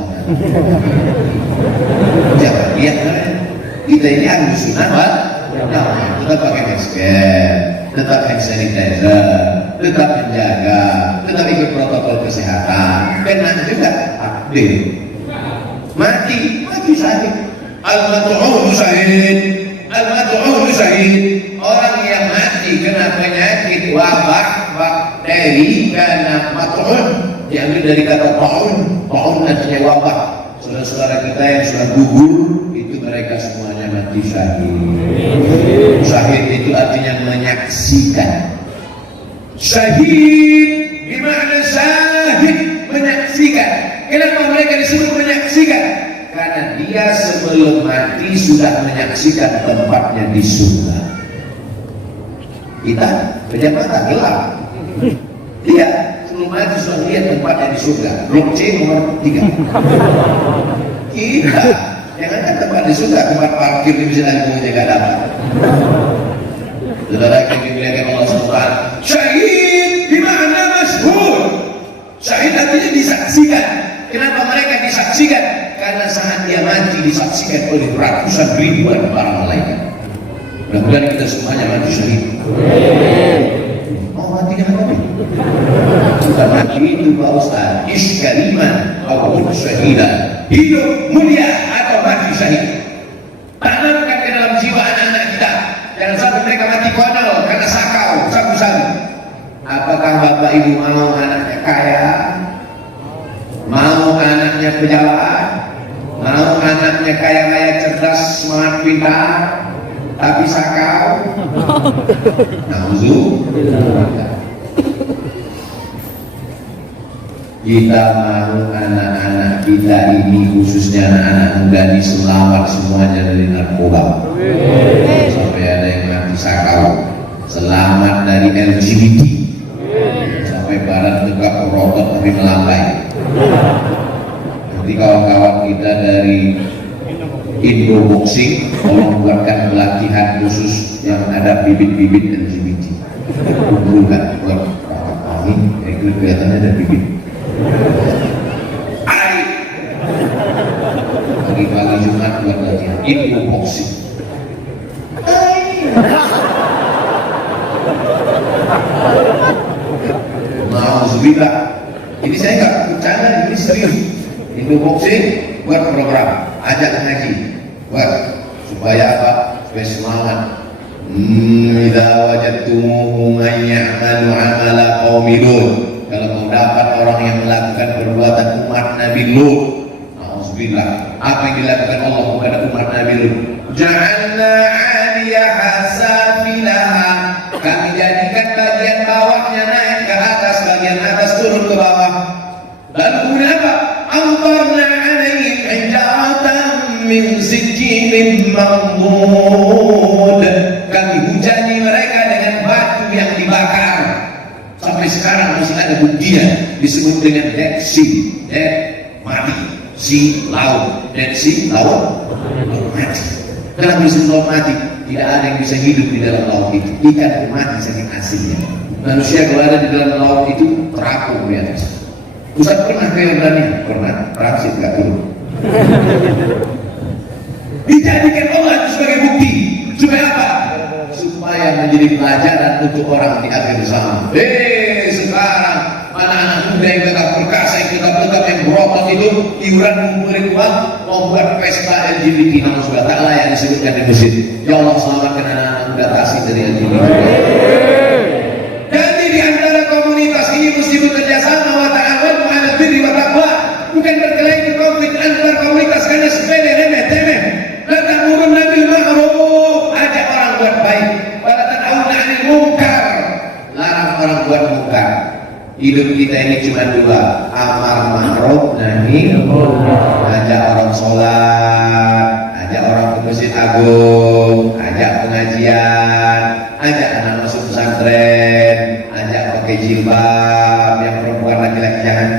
Jabariyah kan? Kita ini ahlu sunnah, Pak. Tetap pakai masker, tetap hand sanitizer, tetap menjaga, tetap ikut protokol kesehatan. Kena juga takdir. Mati syahid. Al-mad'un syahid. Al-mad'un syahid. Orang yang mati kena penyakit wabah bakteri karena mad'un diambil dari kata ta'un. Ta'un artinya wabah. Saudara-saudara kita yang sudah gugur itu mereka semuanya mati syahid. Syahid itu artinya menyaksikan. Syahid gimana syahid? Menyaksikan. Kenapa mereka disebut menyaksikan? Karena dia sebelum mati sudah menyaksikan tempatnya di surga. Kita pejam mata gelap. Dia sebelum mati sudah lihat tempatnya di surga. Blok C nomor 3. Kita jangan tempat di surga, tempat parkir di bisa lagi menjaga dapat. Saudara yang dimuliakan Allah SWT, syahid dimana masyhur. Syahid artinya disaksikan. Kenapa mereka disaksikan? Karena saat dia mati disaksikan oleh ratusan ribuan para malaikat. Mudah-mudahan kita semuanya mati syahid. Mau mati dengan apa? Kita mati itu Pak Ustaz, iskaliman atau syahidah. Hidup mulia atau mati syahid. Tanamkan ke dalam jiwa anak-anak kita. Jangan sampai mereka mati konyol karena sakau, sabu-sabu. Apakah Bapak Ibu mau anaknya kaya? Mau anaknya pejabat? Mau anaknya kaya-kaya, cerdas, semangat, pintar, tapi sakau? Nauzubillah. Kita mau anak-anak kita ini, khususnya anak-anak muda ini, selamat semuanya dari narkoba. Sampai ada yang mati sakau. Selamat dari LGBT. Sampai barat tegak berotot tapi melambai. Nanti kawan-kawan kita dari Indo Boxing tolong buatkan pelatihan khusus yang ada bibit-bibit LGBT. Bukan buat kami, itu kelihatannya ada bibit. Pagi-pagi Jumat buat latihan Indo Boxing. Nauzubillah. Ini saya nggak bercanda, ini serius. Indo Boxing buat program, ajak ngaji, buat supaya apa? Supaya semangat. Idza wajadtumuhu man ya'malu 'amala qaumi Lut. Kalau mau dapat orang yang melakukan perbuatan umat Nabi Lut, nauzubillah. Apa yang dilakukan Allah kepada umat Nabi Lut? Ja'alna 'aliyaha safilaha. Kami jadikan bagian bawahnya naik ke atas, bagian atas turun ke bawah. Lalu kemudian apa? Amtarna 'alaihim hijaratan min sijilin mamdud. Kami hujani mereka dengan batu yang dibakar. Sampai sekarang masih ada buktinya, disebut dengan Dead Sea, Dead mati, Sea laut, Dead Sea laut mati. Kenapa disebut laut mati? Tidak ada yang bisa hidup di dalam laut itu. Ikan mati saking asinnya. Manusia kalau ada di dalam laut itu terapung di atas. Ustaz pernah ke Yordania? Pernah, transit gak turun. Dijadikan Allah itu sebagai bukti. Supaya apa? Supaya menjadi pelajaran untuk orang di akhir zaman. Sekarang mana anak muda yang tetap perkasa, yang tetap yang berotot itu, iuran mengumpulin uang, mau buat pesta LGBT, namun sudah tak layak disebutkan di masjid. Ya Allah, selamatkan anak-anak muda Tasik dari LGBT. Jadi di antara komunitas ini mesti bekerja sama, wa ta'awanu 'alal birri wa taqwa. Bukan berkelahi di konflik antar komunitas karena sepele, remeh, temeh. La ta'murunna bil ma'ruf, ajak orang buat baik. Wa la tanhauna 'anil munkar, larang orang buat munkar. Hidup kita ini cuma dua, amar ma'ruf nahi munkar. Ajak orang sholat, ajak orang ke masjid agung, ajak pengajian, ajak anak masuk pesantren, ajak pakai jilbab, yang perempuan laki-laki jangan.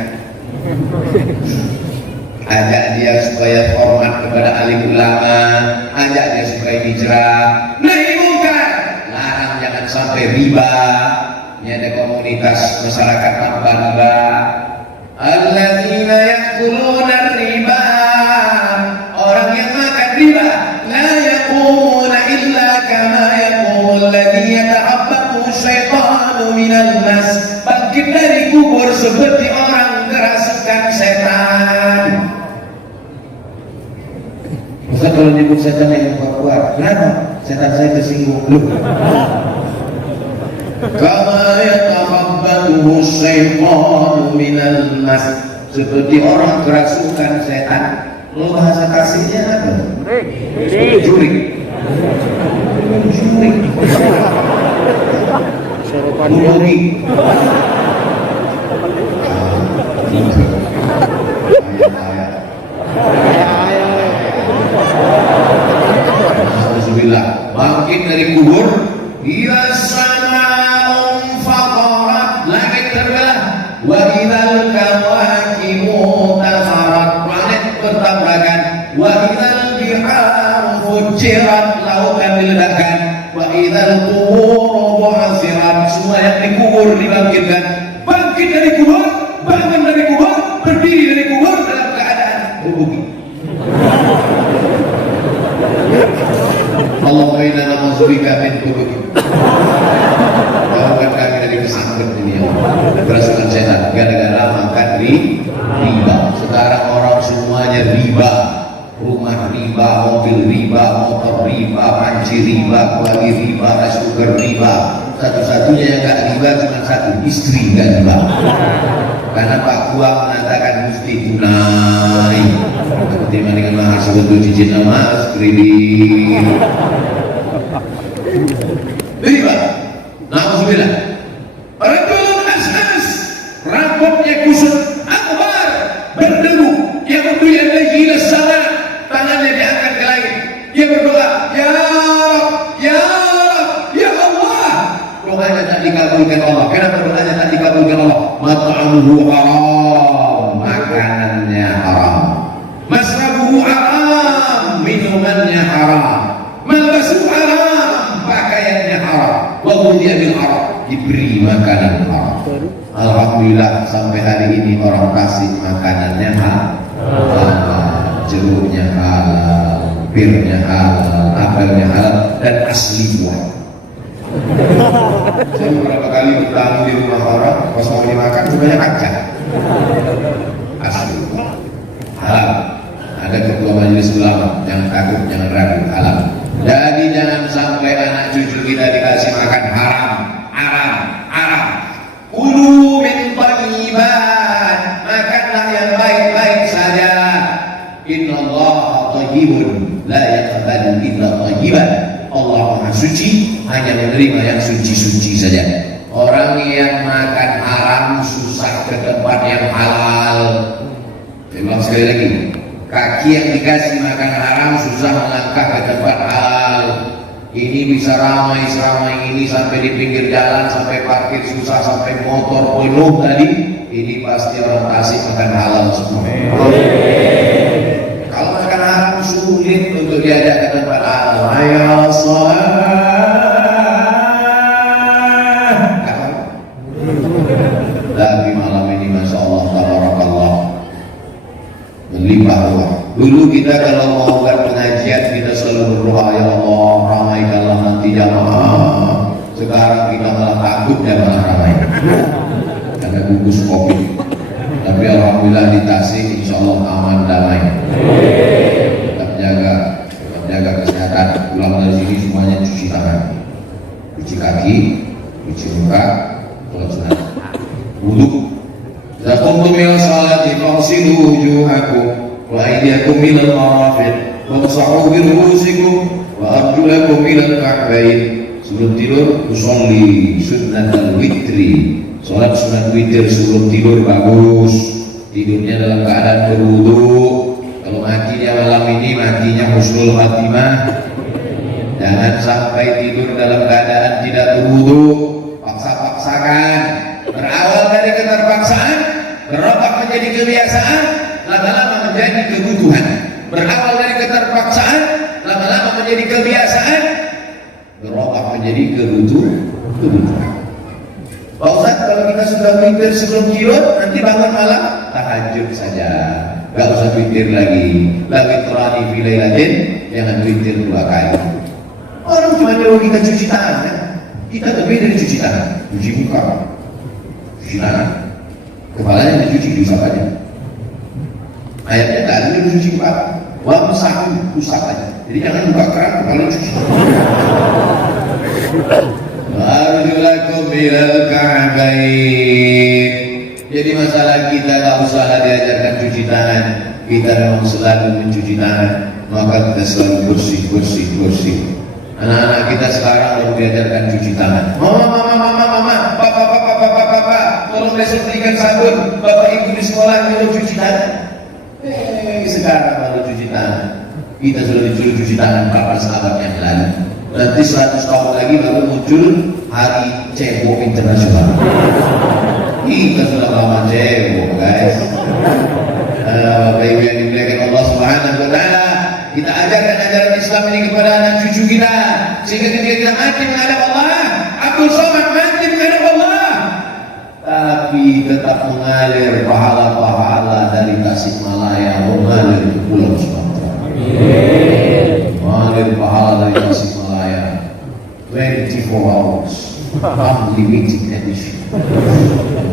ajak dia supaya hormat kepada alim ulama, ajak dia supaya hijrah, nahi mungkar, larang jangan sampai riba. Ini ada komunitas masyarakat tanpa riba. Alladzina ya'kuluna riba, orang yang makan riba, la yaqumuna illa kama yaqumul ladzi yata'abbaqu syaitanu minal mas, bangkit dari kubur seperti orang kerasukan setan. Ustaz, kalau nyebut setan yang kuat-kuat, kenapa? Setan saya tersinggung. Kama yata'abbaqu syaitanu minal mas, seperti orang kerasukan setan. Lo bahasa kasihnya apa? Jurik. Mugi. Alhamdulillah, bangkit dari kubur, ya sama'un faqarat, langit terbelah, wa idzal kawakibu tafarat, planet bertabrakan, wa idzal biharu fujirat, lautan diledakkan, wa idzal qubur bu'athirat, semua yang dikubur dibangkitkan. Bangkit dari kubur, bangun dari kubur, berdiri dari kubur dalam keadaan berbukit. Allahumma inna na'udzubika min kubur. Jauhkan kami dari kesangkut ini, ya Allah. Kerasukan setan gara-gara makan riba. Sekarang orang semuanya riba. Rumah riba, mobil riba, motor riba, panci riba, kuali riba, rice cooker riba. Satu-satunya yang gak riba cuma satu, istri gak riba. Karena Pak Kuang mengatakan mesti tunai. Seperti dengan mahar sebentuk cincin emas, kredit. Riba. Na'udzubillah. Rajulun as'as, rambutnya kusut akbar, berdebu, yang berdiri lagi ila sama, tangannya diangkat ke langit. Dia berdoa, ya Rab, ya Rab, ya Allah. Doanya tak dikabulkan Allah. Kenapa doanya tak dikabulkan Allah? Mat'amuhu haram, makanannya haram. Masrabuhu haram, minumannya haram. Malbasuhu haram, pakaiannya haram. Wa ghudhiya bil haram, diberi makanan haram. Alhamdulillah sampai hari ini orang kasih makanannya halal, jeruknya halal, birnya halal, apelnya halal, dan asli buah. Saya beberapa kali bertamu di rumah orang, pas mau dimakan semuanya kacang. Asli halal. Ada ketua majelis ulama, jangan takut, jangan ragu, halal. Jadi jangan sampai anak cucu kita dikasih makan haram, haram, haram. Kulu min thayyibat, makanlah yang baik-baik saja. Innallaha thayyibun la yaqbalu illa thayyiban. Allah Maha Suci, hanya menerima yang suci-suci saja. Orang yang makan haram susah ke tempat yang halal. Saya ulang sekali lagi, kaki yang dikasih makan haram susah melangkah ke tempat halal. Ini bisa ramai seramai ini sampai di pinggir jalan, sampai parkir susah, sampai motor penuh tadi. Ini pasti orang Tasik makan halal semua. Kalau makan haram sulit untuk diajak ke tempat halal. Ayo sholat. Tapi malam ini Masya Allah, tabarakallah, berlimpah ruah. Dulu kita kalau mau pengajian kita selalu berdoa, ya Allah ramaikanlah nanti jamaah. Sekarang kita malah takut jamaah ramai karena gugus COVID. Tapi alhamdulillah di Tasik insya Allah aman damai. Tetap jaga kesehatan. Pulang dari sini semuanya cuci tangan, cuci kaki, cuci muka, sholat sunat, wudu. Zakumtum ila salati fagsilu wujuhakum wa aydiyakum ilal marafiq wamsahu bi ru'usikum wa arjulakum ilal ka'bayn. Sebelum tidur usolli sunnatal witri, sholat sunat witir sebelum tidur bagus. Tidurnya dalam keadaan berwudu. Kalau matinya malam ini matinya husnul khatimah. Jangan sampai tidur dalam keadaan tidak berwudu. Paksa-paksakan. Berawal dari keterpaksaan, berubah menjadi kebiasaan, lama-lama menjadi kebutuhan, berawal dari keterpaksaan, lama-lama menjadi kebiasaan, berubah menjadi kebutuhan. Pak Ustaz, kalau kita sudah witir sebelum tidur, nanti bangun malam tahajud saja, gak usah witir lagi. Lagi terani filailatin, jangan witir 2 kali. Orang cuma nyuruh kita cuci tangan, kan? Kita lebih dari cuci tangan, cuci muka, cuci tangan, kepalanya dicuci diusap aja. Ayatnya tak ada cuci muka, walaupun saku usap aja. Jadi jangan buka keran, kepala cuci. Arjulakum ilal ka'bain. Jadi masalah kita tak usah diajarkan cuci tangan. Kita memang selalu mencuci tangan, maka kita selalu bersih. Anak-anak kita sekarang baru diajarkan cuci tangan. Mama, papa, tolong besok belikan sabun. Bapak ibu di sekolah nyuruh cuci tangan. Sekarang baru cuci tangan. Kita sudah disuruh cuci tangan kapan sahabat yang lalu. Nanti 100 tahun lagi baru muncul Hari Cebok Internasional. Kita sudah lama cebok, guys. Bapak ibu yang dimuliakan Allah Subhanahu wa taala, kita ajarkan ajaran Islam ini kepada anak cucu kita, sehingga ketika kita mati menghadap Allah, Abdul Somad mati menghadap Allah, tapi tetap mengalir pahala-pahala dari Tasikmalaya mengalir ke Pulau Sumatera. Mengalir pahala dari Tasikmalaya 24 hours, unlimited edition.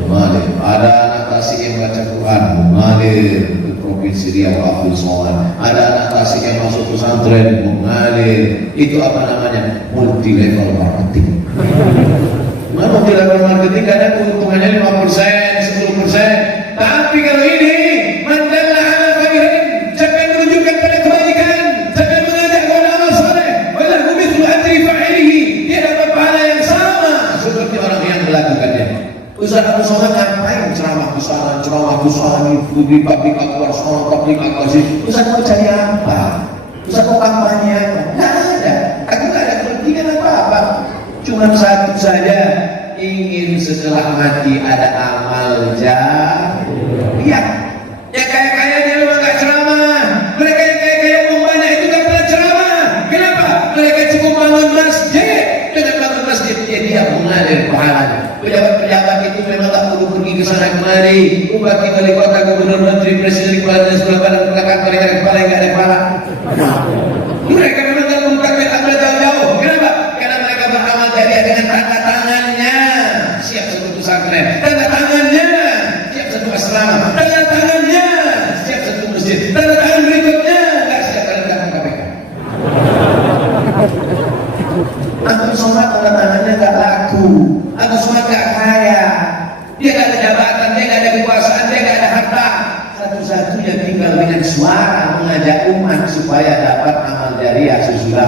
Mengalir. Ada anak Tasik yang baca Quran, mengalir ke Provinsi Riau Abdul Somad. Ada anak Tasik yang masuk pesantren, mengalir. Itu apa namanya? Multi level marketing. Multi level marketing kadang keuntungannya 5%, 10%. Tapi kalau ini mandalla ala khairin, siapa yang menunjukkan pada kebaikan, siapa yang mengajak kepada amal saleh, walahu mithlu ajri fa'ilihi, dia dapat pahala yang sama seperti orang yang melakukannya. Ustaz Abdul Somad ngapain ceramah besar di publik akbar, sekolah publik akbar sih? Ustaz mau cari apa? Ustaz mau kampanye apa? Nggak ada. Aku nggak ada kepentingan apa-apa. Cuma satu saja, ingin setelah mati ada amal jariah. Yang kaya-kaya dia memang nggak ceramah. Mereka yang kaya-kaya uang banyak itu nggak pernah ceramah. Kenapa? Mereka cukup bangun masjid. Dengan bangun masjid dia mengalir pahalanya. Pejabat-pejabat itu memang tak perlu pergi ke sana kemari. Bupati, wali kota, gubernur, menteri, presiden, kepala dan sebelah badan belakang mereka ada kepala yang ada kepala. Mereka memang tak perlu ambil jauh-jauh. Kenapa? Karena mereka beramal jariah dengan tanda tangannya. Siap satu pesantren. Tanda tangannya siap satu asrama. Tanda tangannya siap satu masjid. Tanda tangan berikutnya nggak siap dalam kantor KPK. Abdul Somad tanda tangannya nggak laku. Abdul Somad nggak kaya. Dia nggak ada jabatan, dia nggak ada kekuasaan, dia nggak ada harta. Satu-satunya tinggal dengan suara mengajak umat supaya dapat amal jariah sesudah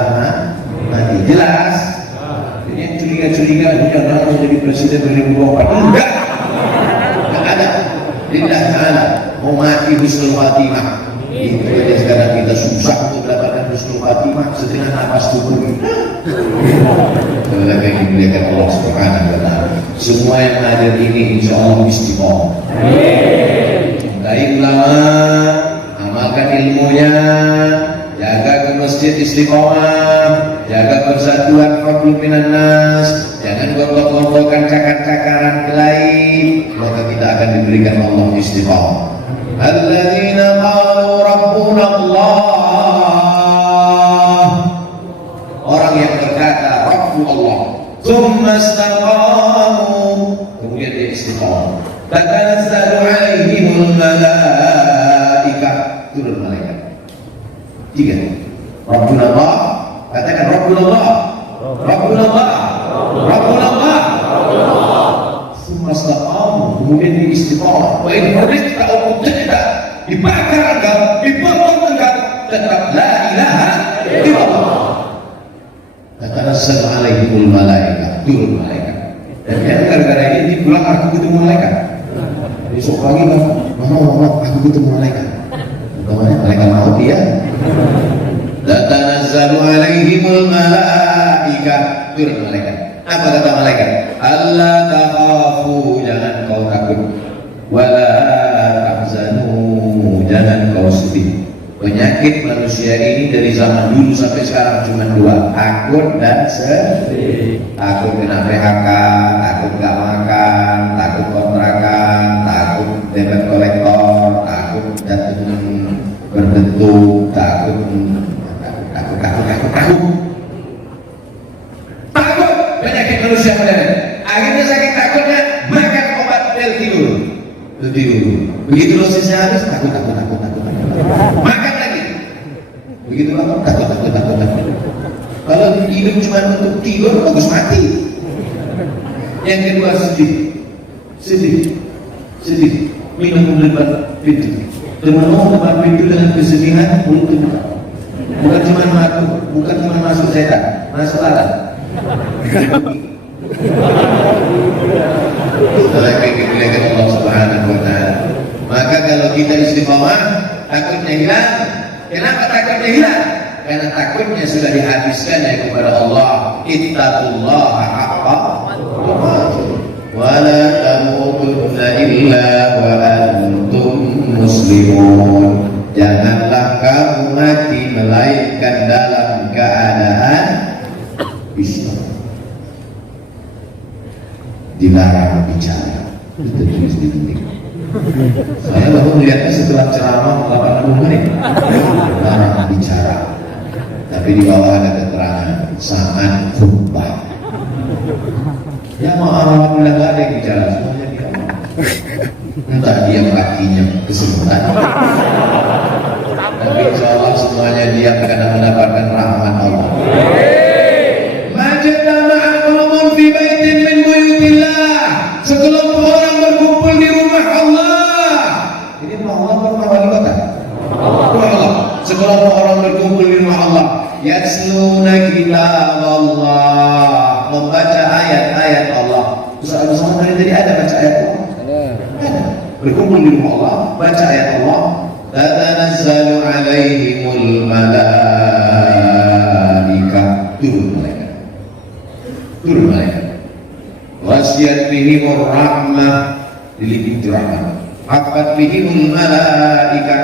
mati. Jelas? Jadi yang curiga-curiga jangan mau jadi presiden 2024. Enggak ada. Lillah ta'ala mau mati husnul khatimah. Itu aja sekarang kita susah untuk mendapatkan husnul khatimah, setengah napas tubuh kita. Kalau yang dimuliakan Allah Subhanahu wa taala, semua yang hadir ini insyaallah istiqomah. Cintai ulama, amalkan ilmunya, jaga ke masjid istiqomah, jaga persatuan fardhu minan nas, jangan gontok-gontokan cakar-cakaran kelahi, maka kita akan diberikan Allah istiqomah. Alladzina qalu rabbuna Allah, orang yang berkata Rabbu Allah, tsumma istaqamu, kemudian dia istiqamah. Tatanazzalu alaihimul malaikah, turun malaikat. 3. Rabbuna Allah, katakan Rabbuna Allah, Rabbuna Allah, Rabbuna Allah. Tsumma istaqamu, kemudian dia istiqamah. Wa in hurrita aw qutita, dibakar enggak, dipotong enggak, tetap la ilaha illallah. Tatanazzalu alaihimul malaikah, turun malaikat. Dan gara-gara ini pulang aku ketemu malaikat. Besok pagi mama aku ketemu malaikat. Bukan malaikat maut dia. Tatanazzalu alaihimul malaikah, turun malaikat. Apa kata malaikat? Allah takhafu, jangan kau takut. Wala tahzanu, jangan kau sedih. Penyakit manusia ini dari zaman dulu sampai sekarang cuma dua, takut dan sedih. Takut kena PHK, takut gak makan, takut kontrakan, takut debt kolektor, takut jatuh berbentuk, takut penyakit manusia modern. Akhirnya sakit takutnya makan obat pil tidur. Begitu dosisnya habis takut. Makan lagi. Begitu lama takut. Kalau hidup cuma untuk tidur bagus mati. Yang kedua sedih. Minum obat itu. Dengan obat itu dengan kesedihan untuk bukan cuma masuk setan, masuk alat. Setelah dimuliakan Allah Subhanahu wa Ta'ala. Maka kalau kita istiqomah, takutnya hilang. Kenapa takutnya hilang? Karena takutnya sudah dihabiskannya kepada Allah. Ittaqullaha haqqa tuqatih wa la tamutunna illa wa antum muslimun. Janganlah kamu mati melainkan dalam keadaan Islam. Dilarang bicara. Itu tulis di dinding. Saya baru melihatnya setelah ceramah 80 menit. Dilarang bicara. Tapi di bawah ada keterangan saat khutbah. Ya alhamdulillah nggak ada yang bicara, semuanya diam. Entah dia kakinya kesemutan. Tapi insya Allah semuanya diam karena mendapatkan rahmat Allah. Sekelompok orang berkumpul di rumah Allah. Ini rumah Allah rumah wali kota. Rumah Allah. Sekelompok orang berkumpul di rumah Allah. Yatluna kitab Allah, membaca ayat-ayat Allah. Bersama tadi ada baca ayat Allah. Ada. Berkumpul di rumah Allah, baca ayat Allah. Tatanazzalu alaihimul malaika. Turun malaikat. Wasiat bihimur rahmah, diliputi rahmat. Hafat bihimul malaika,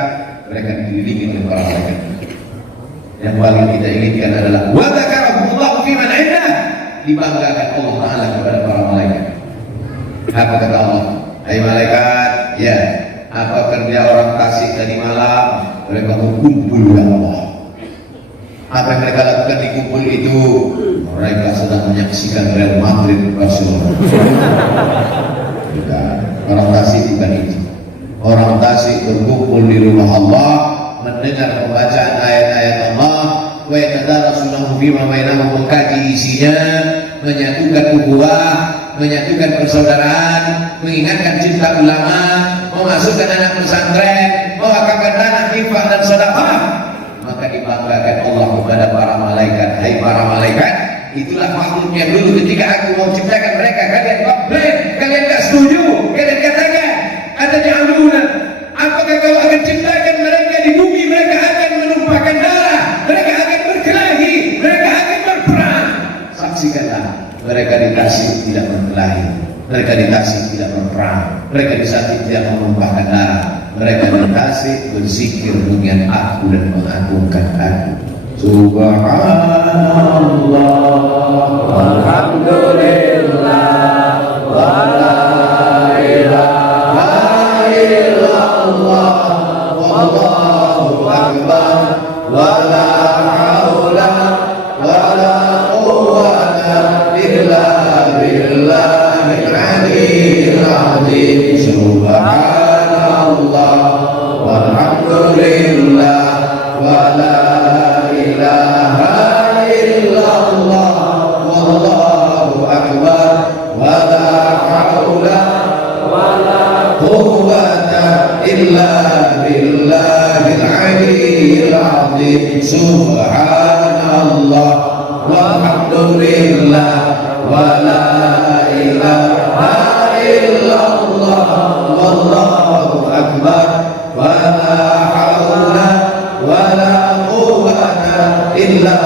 mereka diliputi oleh para malaikat. Yang paling kita inginkan adalah wa dzakarahullahu fi man 'indah, dibanggakan Allah Taala kepada para malaikat. Apa kata Allah? Hai malaikat, ya, apa kerja orang Tasik tadi malam? Mereka berkumpul ya Allah. Apa yang mereka lakukan di kumpul itu? Mereka sedang menyaksikan Real Madrid Barcelona. Orang Tasik bukan itu. Orang Tasik berkumpul di rumah Allah, mendengar pembacaan ayat-ayat Allah, wa yatadarasunahu fima bainahum, mengkaji isinya, menyatukan ukhuwah, menyatukan persaudaraan, mengingatkan cinta ulama, memasukkan anak pesantren, mewakafkan tanah infak dan sedekah. Maka dibanggakan Allah kepada para malaikat. Hai para malaikat, itulah makhluk yang dulu ketika aku mau ciptakan mereka kalian komplain, kalian tak setuju, kalian katakan ada dialunan. Apakah kau akan ciptakan mereka di bumi? Mereka akan menumpahkan darah, mereka akan berkelahi, mereka akan berperang. Saksikanlah, mereka di Tasik tidak berkelahi, mereka di Tasik tidak berperang, mereka di Tasik tidak menumpahkan darah, mereka di Tasik berzikir dengan aku dan mengagungkan aku. Subhanallah, alhamdulillah, wa la ilaha illallah, wallahu akbar, wa la haula wa la quwwata illa billahil aliyyil azim. Subhanallah, walhamdulillah, wa la Subhanallah, walhamdulillah, wa la ilaha illallah, wallahu akbar, wa la hawla wa la quwwata illa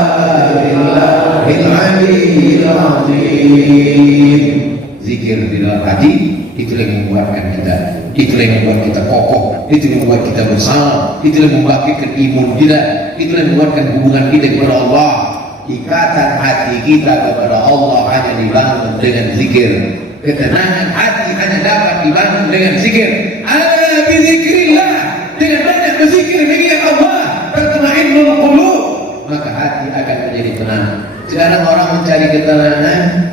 billahil aliyyil azim. Zikir di dalam hati itu yang menguatkan kita. Itulah yang membuat kita kokoh, itu yang membuat kita bersama, itulah yang membangkitkan imun kita, itulah yang membuatkan hubungan kita kepada Allah. Ikatan hati kita kepada Allah hanya dibangun dengan zikir. Ketenangan hati hanya dapat dibangun dengan zikir. Ala bizikrillah, dengan banyak berzikir mengingat Allah, tatma'innul qulub, maka hati akan menjadi tenang. Sekarang orang mencari ketenangan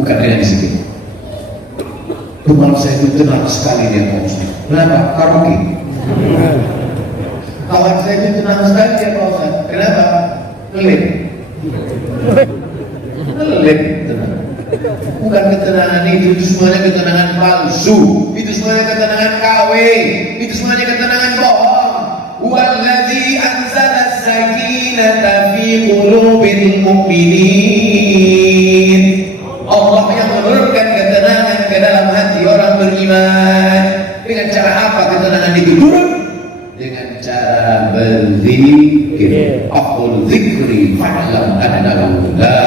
bukan dengan zikir. Teman saya itu tenang sekali dia Pak Ustaz. Kenapa? Karaoke. Kawan saya itu tenang sekali dia Pak Ustaz. Kenapa? Ngelit. Ngelit tenang. Bukan ketenangan itu semuanya ketenangan palsu. Itu semuanya ketenangan KW. Itu semuanya ketenangan bohong. Walladzi anzala as-sakinata fi qulubil mu'minin. Allah yang menurunkan ketenangan ke dalam hati orang beriman. Dengan cara apa ketenangan itu turun? Dengan cara berzikir. Aqul zikri fa'lam annahu la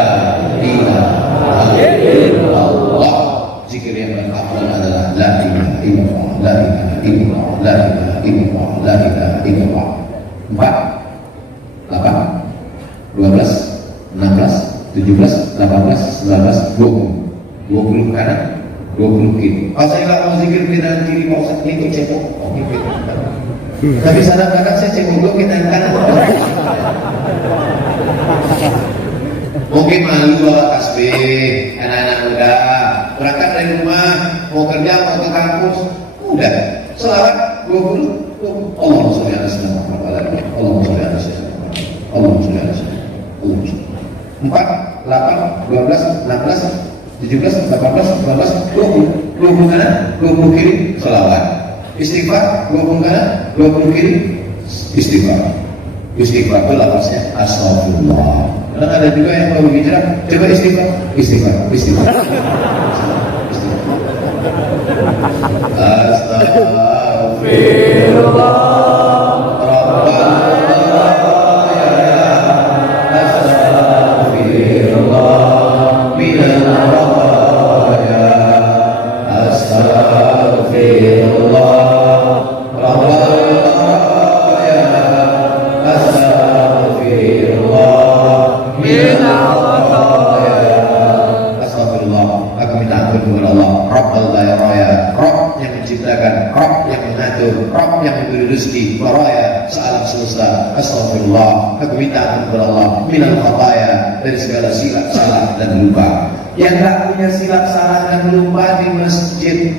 ilaha illallah. Zikir yang paling afdal adalah la ilaha illallah, la ilaha illallah, la ilaha illallah, la ilaha illallah. 4 8 12 16 17, 18, 19, 20 20 kanan, 20 kiri. Pas saya nggak mau zikir kanan kiri, mau ikut cekok. Tapi kadang-kadang saya cekok dulu ke kanan. Mungkin malu bawa tasbih, anak-anak muda berangkat dari rumah, mau kerja, mau ke kampus, udah selawat 20. Allahumma sholli ala sayyidina Muhammad, Allahumma sholli ala sayyidina Muhammad, Allahumma sholli ala sayyidina Muhammad. 4, 8, 12, 16, 17, 18, 19, 20 20 kanan, 20 kiri, selawat. Istighfar, 20 kanan, 20 kiri, istighfar. Istighfar itu lapasnya astagfirullah. Dan ada juga yang mau bicara, coba istighfar. Istighfar, istighfar. Astagfirullah. Rezeki, baraya, sealam semesta. Astagfirullah, aku minta ampun kepada Allah minal khataya, dari segala silap, salah dan lupa. Yang tak punya silap, salah dan lupa di masjid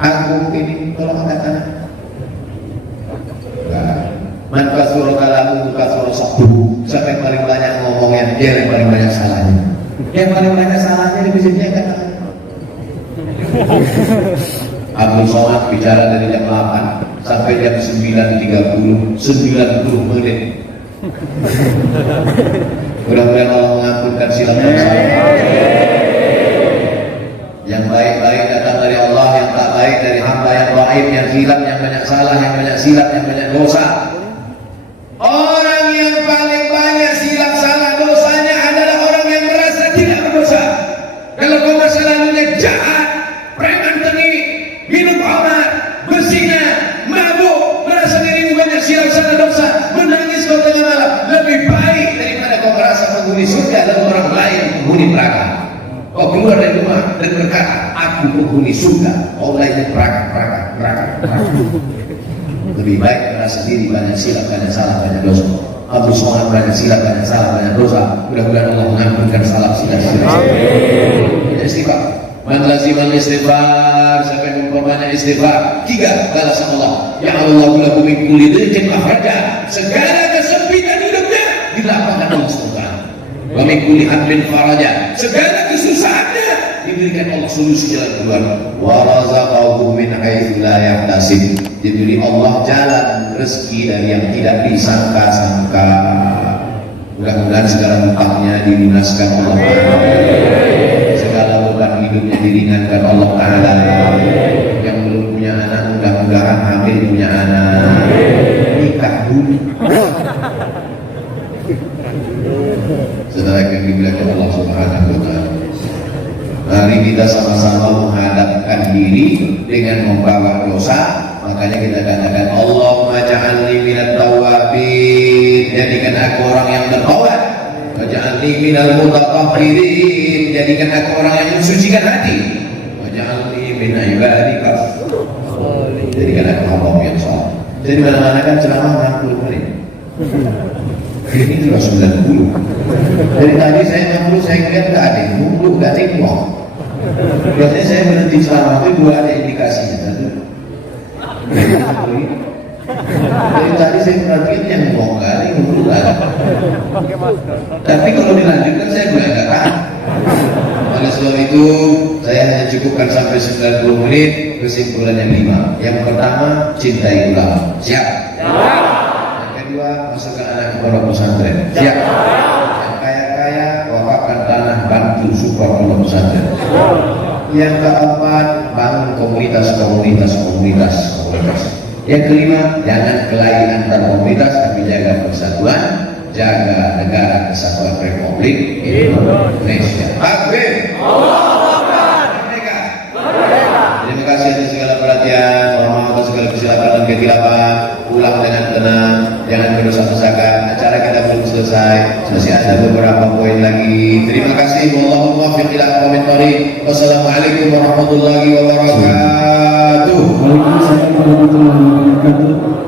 agung ini, tolong angkat tangan. Man kasura kalamu kasura sabtu. Siapa yang paling banyak ngomongnya, dia yang paling banyak salahnya. Yang paling banyak salahnya di masjidnya kan. Abdul Somad bicara dari jam 8 sampai jam 9.30, 90 menit. Mudah-mudahan Allah mengampunkan silap dan salah. Yang baik-baik datang dari Allah, yang tak baik dari hamba yang dhaif, yang silap, yang banyak salah, yang banyak silap, yang banyak dosa. Orang yang paling banyak silap, salah, dosanya adalah orang yang merasa tidak berdosa. Kalau kau masa lalunya jahat, preman tengik, minum khamar, bersina, mabuk, merasa dirimu banyak silap, salah, dosa, menangis kau tengah malam, lebih baik daripada kau merasa penghuni surga dan orang lain penghuni neraka. Kau keluar dari rumah dan berkata, aku penghuni surga, kau lainnya neraka. Lebih baik merasa diri banyak silap, banyak salah, banyak dosa. Abdul Somad banyak silap, banyak salah, banyak dosa. Mudah-mudahan Allah mengampunkan salah silap. Amin. Istighfar. Man lazimal istighfar, siapa yang memperbanyak istighfar. 3 balasan Allah. Ya Allah, lahu min kulli dhiqin makhraja. Segala kesempitan hidupnya dilapangkan Allah SWT. Wa min kulli hammin faraja. Segala kesusahannya diberikan Allah solusi jalan keluar. Wa razaqahu min haitsu la yahtasib. Diberi Allah jalan rezeki dari yang tidak disangka-sangka. Mudah-mudahan segala hutangnya dilunaskan Allah Ta'ala. Segala beban hidupnya diringankan Allah Ta'ala. Yang belum punya anak, mudah-mudahan hamil punya anak. Nikah dulu. Saudara yang dimuliakan Allah Subhanahu wa Ta'ala. Mari kita sama-sama menghadapkan diri dengan membawa dosa. Makanya kita katakan Allahumma ja'alni minat tawabin, jadikan aku orang yang bertaubat. Waj'alni minal mutatahhirin, jadikan aku orang yang mensucikan hati. Waj'alni min ibadika, jadikan aku hamba yang saleh. Jadi mana-mana kan ceramah 60 menit. Ini sudah 90. Dari tadi saya 60, saya lihat nggak ada yang nunggu, nggak ada yang ngomong. Biasanya saya berhenti ceramah itu dua ada indikasinya. Satu, dari tadi saya perhatiin yang ngomong nggak ada yang nunggu, nggak ada. Tapi kalau dilanjutkan saya nggak tahan. Oleh sebab itu saya hanya cukupkan sampai 90 menit. Kesimpulannya 5. Yang pertama, cintai ulama. Siap? Yang kedua, masukkan anak ke pondok pesantren. Siap? Yang kaya-kaya, wakafkan tanah, bantu support pondok pesantren. Yang keempat, bangun komunitas. Yang kelima, jangan kelahi antar komunitas, tapi jaga persatuan, jaga negara kesatuan Republik Indonesia. Takbir! Terima kasih atas segala perhatian, mohon maaf atas segala kesilapan dan ketilapan. Pulang dengan tenang, jangan berdosa-dosakan. Acara kita belum selesai, masih ada beberapa poin lagi. Terima kasih. Wallahumma muwaffiq ila aqwamit thoriq. Wassalamualaikum warahmatullahi wabarakatuh. Waalaikumsalam warahmatullahi wabarakatuh.